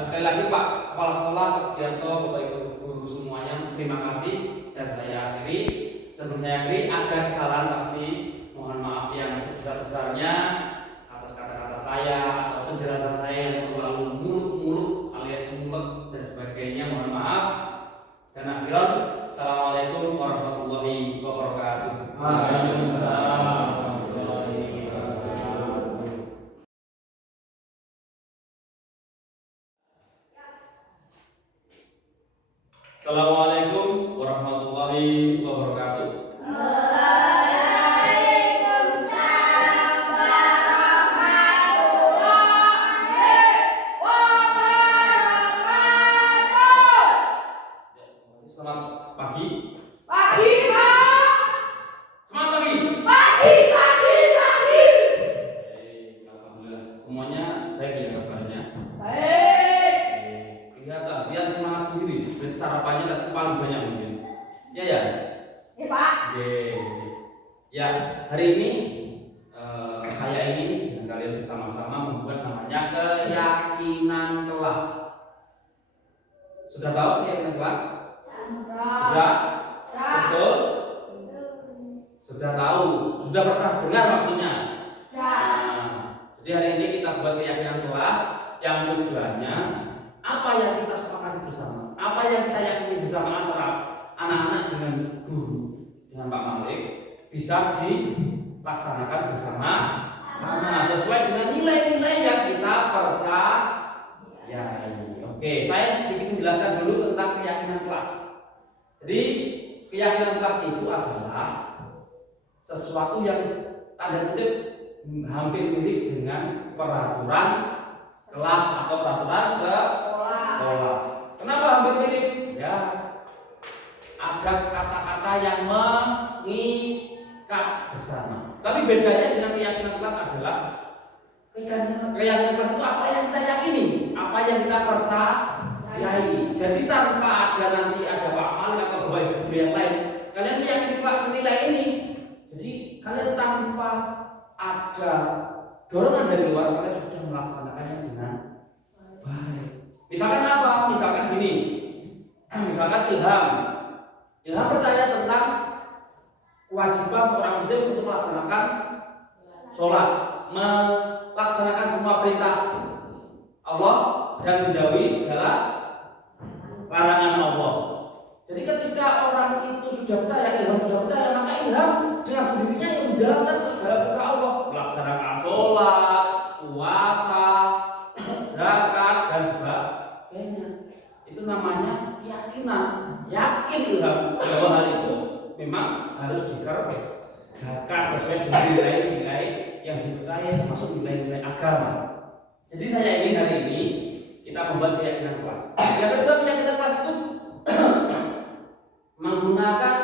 Sekali lagi Pak Kepala Sekolah, Pak Gianto, Bapak Ibu guru semuanya, terima kasih. Dan saya akhiri, sebelum saya akhiri, ada kesalahan pasti, mohon maaf yang sebesar-besarnya atas kata-kata saya atau penjelasan saya yang terlalu muluk-muluk alias mulek dan sebagainya, mohon maaf. Dan akhiran, assalamualaikum warahmatullahi wabarakatuh. Waalaikumsalam warahmatullahi wabarakatuh. Assalamualaikum warahmatullahi wabarakatuh. Selamat pagi. Pagi, Pak. Semangat pagi. Pagi, pagi, pagi. Alhamdulillah. Semuanya baik ya kabarnya. Baik. Kelihatan, lihat semangat sendiri. Berarti sarapannya dan paling banyak mungkin. Ya ya. Ya, Pak. Ya, hari ini saya ingin dengan kalian bersama-sama membuat namanya keyakinan kelas. Sudah tahu keyakinan kelas? Sudah? Betul? Sudah tahu? Sudah pernah dengar maksudnya? Nah, jadi hari ini kita buat keyakinan kelas yang tujuannya apa yang kita sepakati bersama, apa yang kita yakini bersama antara anak-anak dengan guru, dengan Pak Malik bisa dilaksanakan bersama sesuai dengan nilai-nilai yang kita percayai. Oke, saya sedikit menjelaskan dulu tentang keyakinan kelas. Jadi keyakinan kelas itu adalah sesuatu yang tanda kutip hampir mirip dengan peraturan kelas atau peraturan sekolah. Kenapa hampir mirip? Ya, ada kata-kata yang mengikat bersama. Tapi bedanya dengan keyakinan kelas adalah keyakinan kelas itu apa yang kita yakini, apa yang kita percayai. Jadi tanpa ada nanti ada Pak Malik atau Bapak Ibu guru yang lain, kalian meyakini kelas nilai ini. Jadi kalian tanpa ada dorongan dari luar, kalian sudah melaksanakannya dengan baik. Misalkan apa? Misalkan gini, misalkan Ilham. Ilham percaya tentang kewajiban seorang muslim untuk melaksanakan sholat, melaksanakan semua perintah Allah dan menjauhi segala larangan Allah. Jadi ketika orang itu sudah percaya, Ilham sudah percaya, maka Ilham dengan sendirinya yang menjalankan segala perintah Allah, melaksanakan sholat, puasa, zakat dan sebagainya. Itu namanya keyakinan. Yakin Ilham bahwa hal itu memang harus dikerjakan sesuai dengan nilai-nilai yang dipercaya, termasuk nilai-nilai agama. Jadi saya ingin hari ini kita membuat keyakinan kelas. Yang kedua, keyakinan kelas itu menggunakan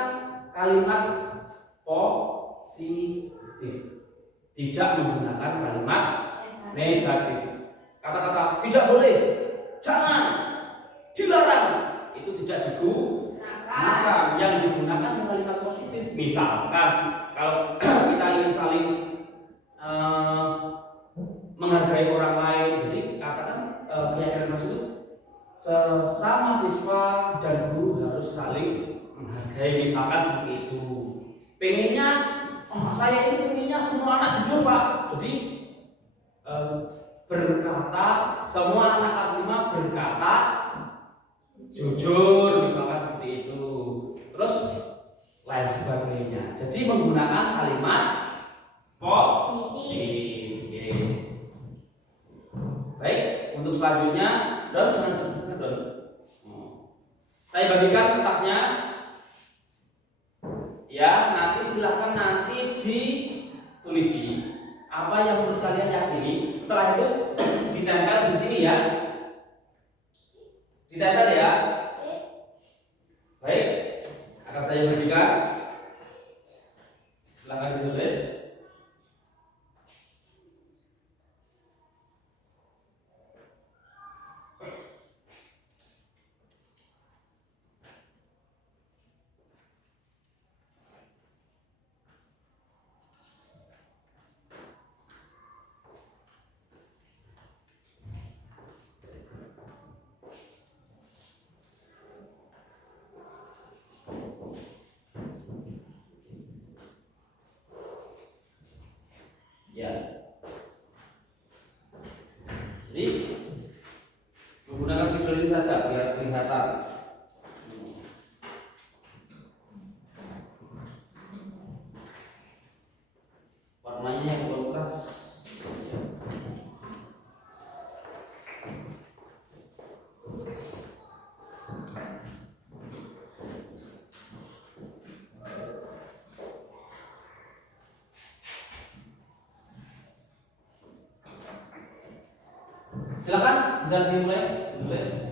kalimat positif, tidak menggunakan kalimat negatif. Kata-kata tidak boleh, jangan, dilarang itu tidak digunakan. Yang digunakan kalimat positif. Misalkan kalau kita ingin saling menghargai orang lain, jadi katakan keyakinan kelas itu sesama siswa dan guru harus saling menghargai, misalkan seperti itu. Pengennya, saya ini pengennya semua anak jujur Pak. Jadi berkata, semua anak kelas 5 berkata jujur, misalkan seperti itu. Terus lain sebagainya. Jadi menggunakan kalimat positif. Baik, untuk selanjutnya, Don, jangan terdengar Don. Saya bagikan kertasnya. Ya, nanti silahkan nanti ditulisi apa yang menurut kalian yakini. Setelah itu ditempel di sini ya. Ditempel ya. Baik, akan saya bagikan. Silahkan ditulis. kecilin saja biar kelihatan. Warnanya yang kontras. Silakan bisa dimulai tulis.